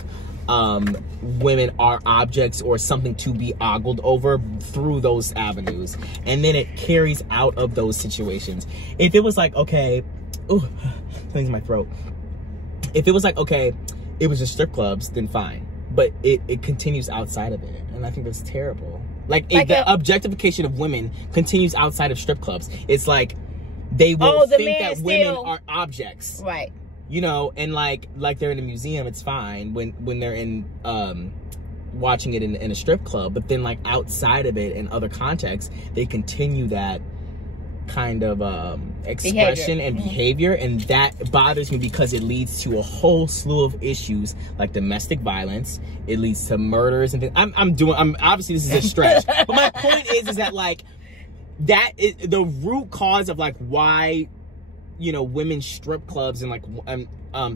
women are objects or something to be ogled over through those avenues, and then it carries out of those situations. If it was like, okay, ooh, something's in my throat. If it was like, okay, it was just strip clubs, then fine. But it continues outside of it, and I think that's terrible. Like the objectification of women continues outside of strip clubs. It's like they will think that women are objects, right? You know, and like they're in a museum, it's fine when they're in watching it in a strip club, but then like outside of it in other contexts, they continue that kind of expression and behavior, and that bothers me because it leads to a whole slew of issues like domestic violence. It leads to murders and things. I'm obviously this is a stretch, but my point is that like that is the root cause of like why, you know, women's strip clubs and like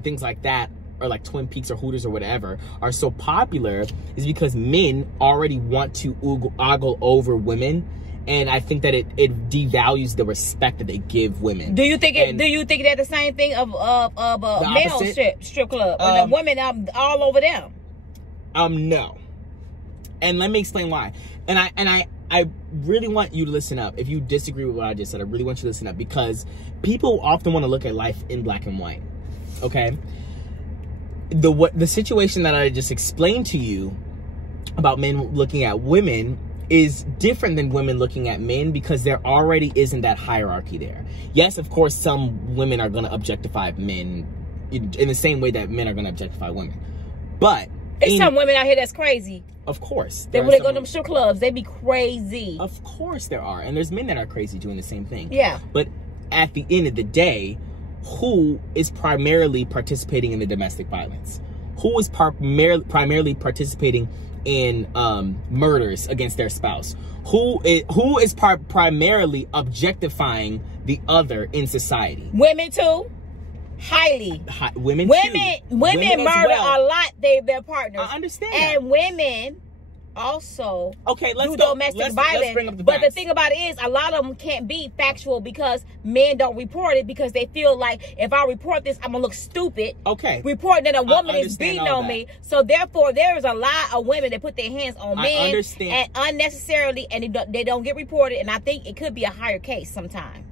things like that, or like Twin Peaks or Hooters or whatever, are so popular is because men already want to ogle over women. And I think that it devalues the respect that they give women. Do you think they're the same thing of a male strip club and the women all over them? No. And let me explain why. And I really want you to listen up. If you disagree with what I just said, I really want you to listen up, because people often want to look at life in black and white. Okay? The situation that I just explained to you about men looking at women is different than women looking at men, because there already isn't that hierarchy there. Yes, of course, some women are going to objectify men in the same way that men are going to objectify women. But there's some women out here that's crazy. Of course. When they go to them strip clubs, they be crazy. Of course there are. And there's men that are crazy doing the same thing. Yeah. But at the end of the day, who is primarily participating in the domestic violence? Who is primarily participating in murders against their spouse? Who is primarily objectifying the other in society? Women too. Women murder a lot their partners. I understand and women also let's do domestic violence. Bring up the but facts. the thing about it is, a lot of them can't be factual because men don't report it because they feel like, if I report this, I'm gonna look stupid. Reporting that a woman is beating on me. So therefore, there is a lot of women that put their hands on men and unnecessarily, and they don't get reported. And I think it could be a higher case sometime.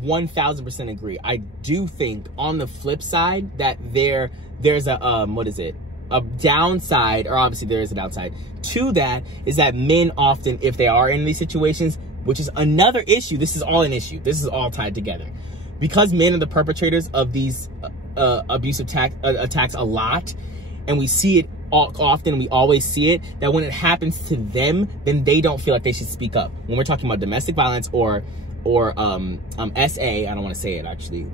1000% agree. I do think on the flip side that there's a what is it? A downside, or obviously there is a downside to that, is that men often, if they are in these situations, which is another issue, this is all an issue, this is all tied together, because men are the perpetrators of these abusive attacks a lot, and we see it often, we always see it, that when it happens to them, then they don't feel like they should speak up. When we're talking about domestic violence or SA, I don't want to say it actually,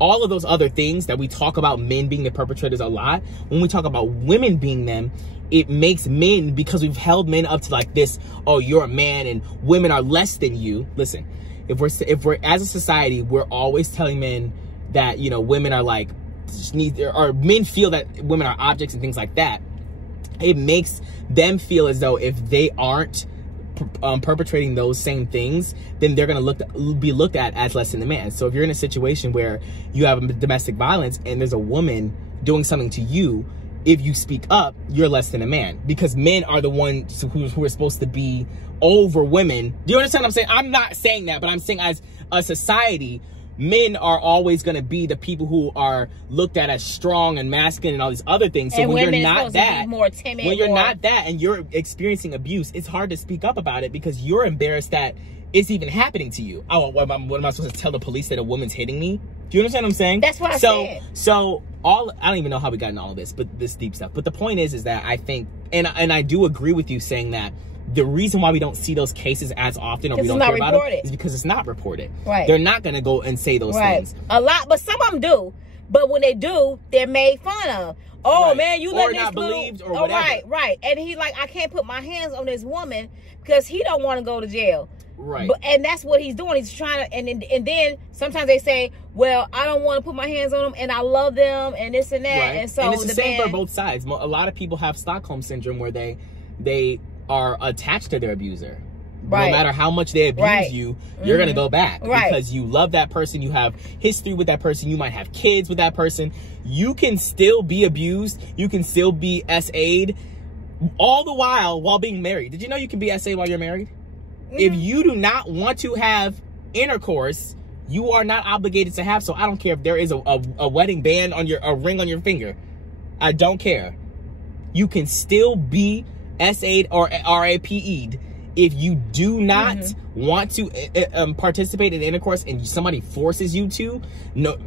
all of those other things that we talk about men being the perpetrators a lot, when we talk about women being them, it makes men, because we've held men up to like this, oh, you're a man and women are less than you. Listen, if we're as a society, we're always telling men that, you know, women are like, or men feel that women are objects and things like that. It makes them feel as though if they aren't perpetrating those same things, then they're going to be looked at as less than a man. So if you're in a situation where you have domestic violence and there's a woman doing something to you, if you speak up, you're less than a man, because men are the ones who are supposed to be over women. Do you understand what I'm saying? I'm not saying that, but I'm saying as a society, men are always going to be the people who are looked at as strong and masculine and all these other things. So when you're not that, not that and you're experiencing abuse, it's hard to speak up about it because you're embarrassed that it's even happening to you. Oh, what am I supposed to tell the police that a woman's hitting me? Do you understand what I'm saying? That's what I said. So I don't even know how we got into all of this, but this deep stuff. But the point is that I think, and I do agree with you saying that the reason why we don't see those cases as often, or we don't hear about it, is because it's not reported. Right. They're not going to go and say those things. A lot, but some of them do. But when they do, they're made fun of. Oh, man, you let this not believed or whatever. Right. And he like, I can't put my hands on this woman because he don't want to go to jail. Right. And that's what he's doing. He's trying to, and then sometimes they say, well, I don't want to put my hands on them and I love them and this and that. Right. And so and it's the same for both sides. A lot of people have Stockholm syndrome where they are attached to their abuser. Right. No matter how much they abuse you, you're going to go back because you love that person. You have history with that person. You might have kids with that person. You can still be abused. You can still be SA'd all the while being married. Did you know you can be SA'd while you're married? If you do not want to have intercourse, you are not obligated to have. So I don't care if there is a wedding band on a ring on your finger. I don't care. You can still be SA'd or RAPE'd if you do not want to participate in intercourse and somebody forces you to,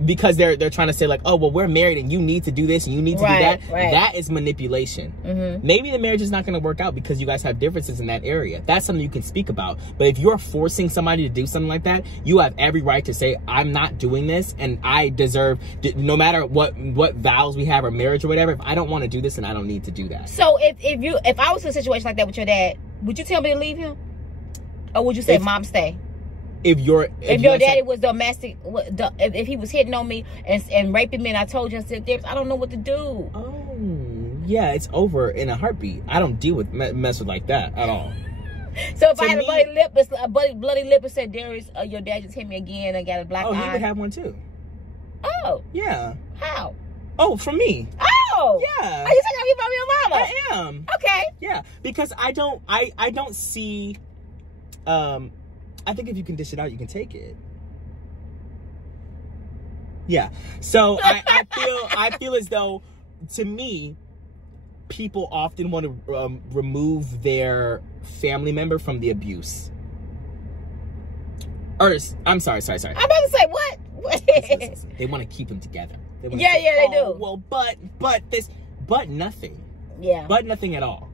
because they're trying to say like, oh, well, we're married and you need to do this and you need to do that. That is manipulation. Maybe the marriage is not going to work out because you guys have differences in that area. That's something you can speak about. But if you're forcing somebody to do something like that, you have every right to say, I'm not doing this and I deserve, no matter what vows we have or marriage or whatever, if I don't want to do this, then I don't need to do that. So if I was in a situation like that with your dad, would you tell me to leave him? Or would you say, Mom, stay? If your daddy was domestic, if he was hitting on me and raping me and I told you, I said, I don't know what to do. Oh, yeah, it's over in a heartbeat. I don't deal with mess with like that at all. So if I had a bloody lip and said, Darius, your dad just hit me again, I got a black eye. Oh, you would have one too. Oh. Yeah. How? Oh, from me. Oh. Yeah. Are you saying I'm about your mama? I am. Okay. Yeah, because I don't see, I think if you can dish it out, you can take it. Yeah. So I feel as though, to me, people often want to remove their family member from the abuse. Or, I'm sorry. I'm about to say, what? Listen. They want to keep them together. They do. Well, but nothing. Yeah. But nothing at all.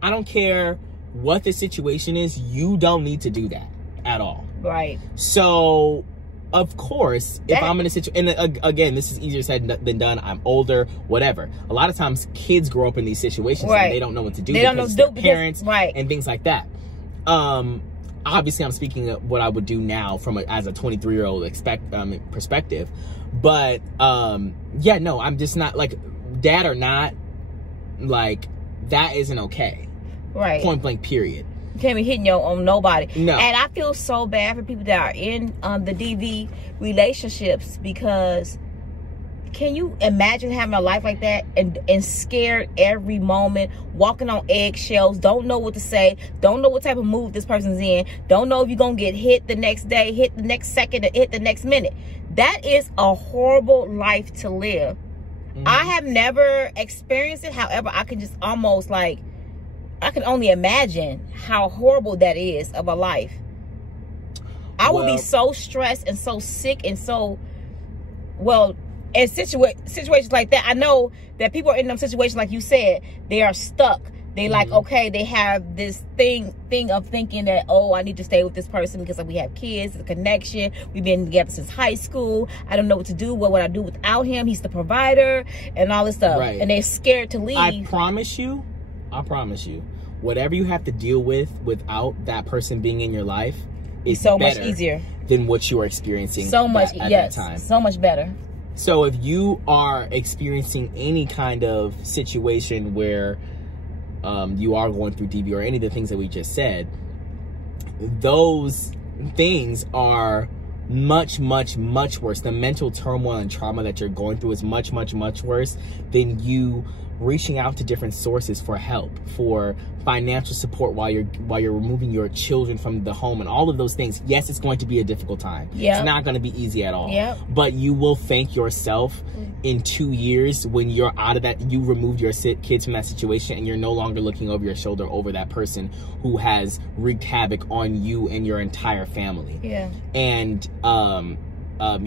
I don't care what the situation is. You don't need to do that at all. Right. So, of course, if I'm in a situation, and again, this is easier said than done. I'm older, whatever. A lot of times, kids grow up in these situations and they don't know what to do. They don't know what to do because parents and things like that. obviously I'm speaking of what I would do now from as a 23-year-old perspective. But yeah, no, I'm just not like, dad or not, like that isn't okay. Right. Point blank, period. You can't be hitting your own nobody. No. And I feel so bad for people that are in the DV relationships, because can you imagine having a life like that and scared every moment, walking on eggshells, don't know what to say, don't know what type of mood this person's in, don't know if you're going to get hit the next day, hit the next second, or hit the next minute. That is a horrible life to live. I have never experienced it. However, I can just almost like, I can only imagine how horrible that is of a life. I would be so stressed and so sick and so, well, in situations like that, I know that people are in them situations, like you said, they are stuck. They like, okay, they have this thing of thinking that, oh, I need to stay with this person because we have kids, the connection. We've been together since high school. I don't know what to do. What would I do without him? He's the provider and all this stuff. Right. And they're scared to leave. I promise you, whatever you have to deal with without that person being in your life is so much easier than what you are experiencing at that time. So much better. So if you are experiencing any kind of situation where you are going through DV or any of the things that we just said, those things are much, much, much worse. The mental turmoil and trauma that you're going through is much, much, much worse than you reaching out to different sources for help, for financial support while you're removing your children from the home and all of those things. Yes, it's going to be a difficult time. It's not going to be easy at all. But you will thank yourself in 2 years when you're out of that, you removed your kids from that situation and you're no longer looking over your shoulder over that person who has wreaked havoc on you and your entire family. And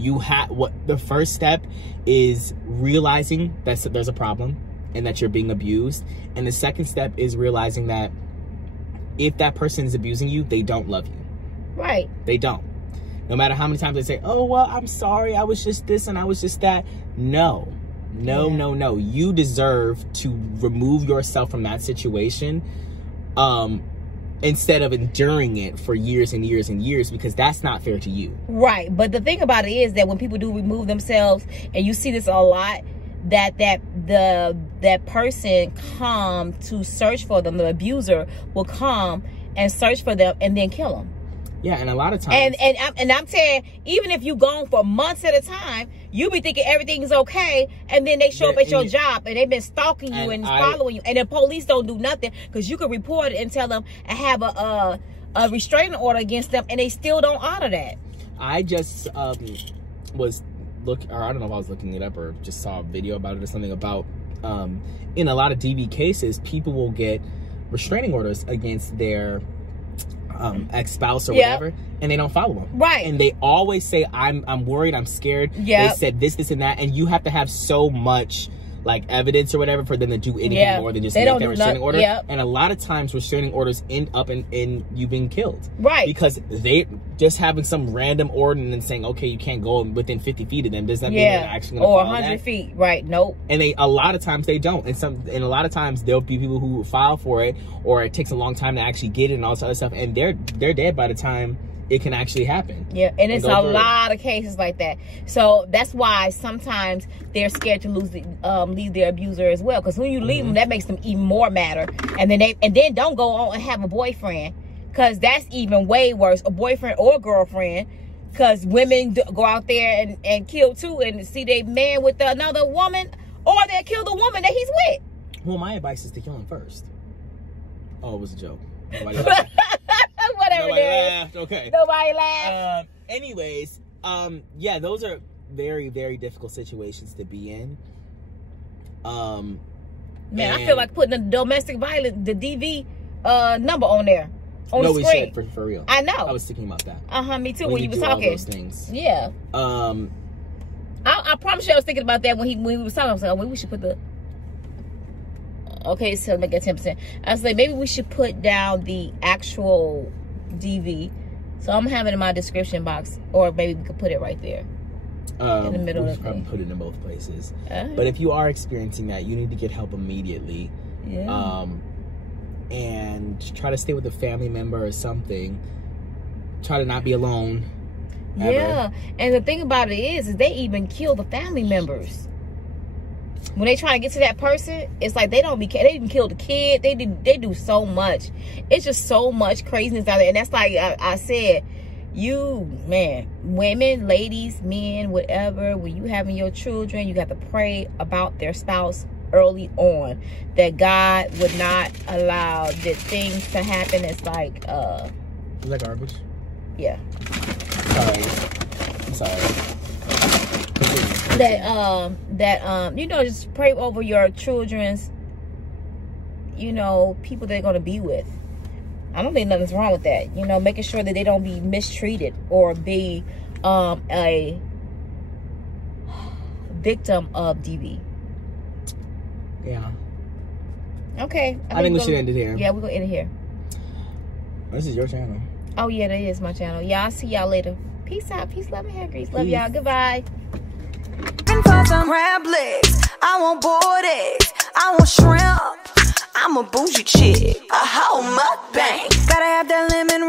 you have the first step is realizing that there's a problem and that you're being abused. And the second step is realizing that if that person is abusing you, they don't love you. Right. They don't. No matter how many times they say, oh, well, I'm sorry, I was just this and I was just that. No. No. You deserve to remove yourself from that situation instead of enduring it for years and years and years, because that's not fair to you. Right. But the thing about it is that when people do remove themselves, and you see this a lot, that person come to search for them, the abuser will come and search for them and then kill them. Yeah, and a lot of times, and I'm saying, even if you gone for months at a time, you be thinking everything's okay, and then they show up at your job and they've been stalking you and following you, and the police don't do nothing, because you could report it and tell them and have a restraining order against them, and they still don't honor that. I just was I don't know if I was looking it up or just saw a video about it or something about in a lot of DV cases, people will get restraining orders against their ex-spouse or whatever, and they don't follow them. Right. And they always say, I'm worried, I'm scared. They said this, and that, and you have to have so much like evidence or whatever for them to do anything more than just make that restraining order. And a lot of times restraining orders end up in you being killed. Right. Because they just having some random ordinance saying, okay, you can't go within 50 feet of them, does that mean they're actually going to follow 100 that? Feet. Right. Nope. And a lot of times they don't. And a lot of times there'll be people who file for it, or it takes a long time to actually get it and all this other stuff, and they're dead by the time it can actually happen. Yeah, and it's a lot of cases like that. So that's why sometimes they're scared to leave their abuser as well. Because when you leave them, that makes them even more madder. And then don't go on and have a boyfriend, because that's even way worse. A boyfriend or a girlfriend, because women go out there and kill too, and see their man with another woman, or they kill the woman that he's with. Well, my advice is to kill him first. Oh, it was a joke. Whatever. Nobody laughed. Okay. Nobody laughed. Anyways, yeah, those are very, very difficult situations to be in. Man, I feel like putting the domestic violence, the DV number on there. On the screen. We should, for real. I know. I was thinking about that. Me too. When you was talking. All those things. Yeah. I promise you, I was thinking about that when we was talking. I was like, oh, maybe we should put the. Okay, so make it 10%. I was like, maybe we should put down the actual DV. So I'm having it in my description box, or maybe we could put it right there in the middle of the thing. Put it in both places. But if you are experiencing that, you need to get help immediately. Yeah. And try to stay with a family member or something try to not be alone. Ever. Yeah, and the thing about it is they even kill the family members. When they try to get to that person, it's like they even kill the kid. They do so much. It's just so much craziness out there. And that's like I said, women, ladies, men, whatever, when you having your children, you got to pray about their spouse early on, that God would not allow the things to happen. It's like is that garbage? Yeah. I'm sorry. That just pray over your children's, people they're gonna be with. I don't think nothing's wrong with that. Making sure that they don't be mistreated or be a victim of DV. Yeah. Okay. I think we should end it here. Yeah, we're gonna end it here. This is your channel. Oh yeah, that is my channel. Yeah, I'll see y'all later. Peace out. Peace, love, and hair grease. Love y'all. Goodbye. For some crab legs, I want boiled eggs, I want shrimp. I'm a bougie chick, a whole mukbang. Gotta have that lemon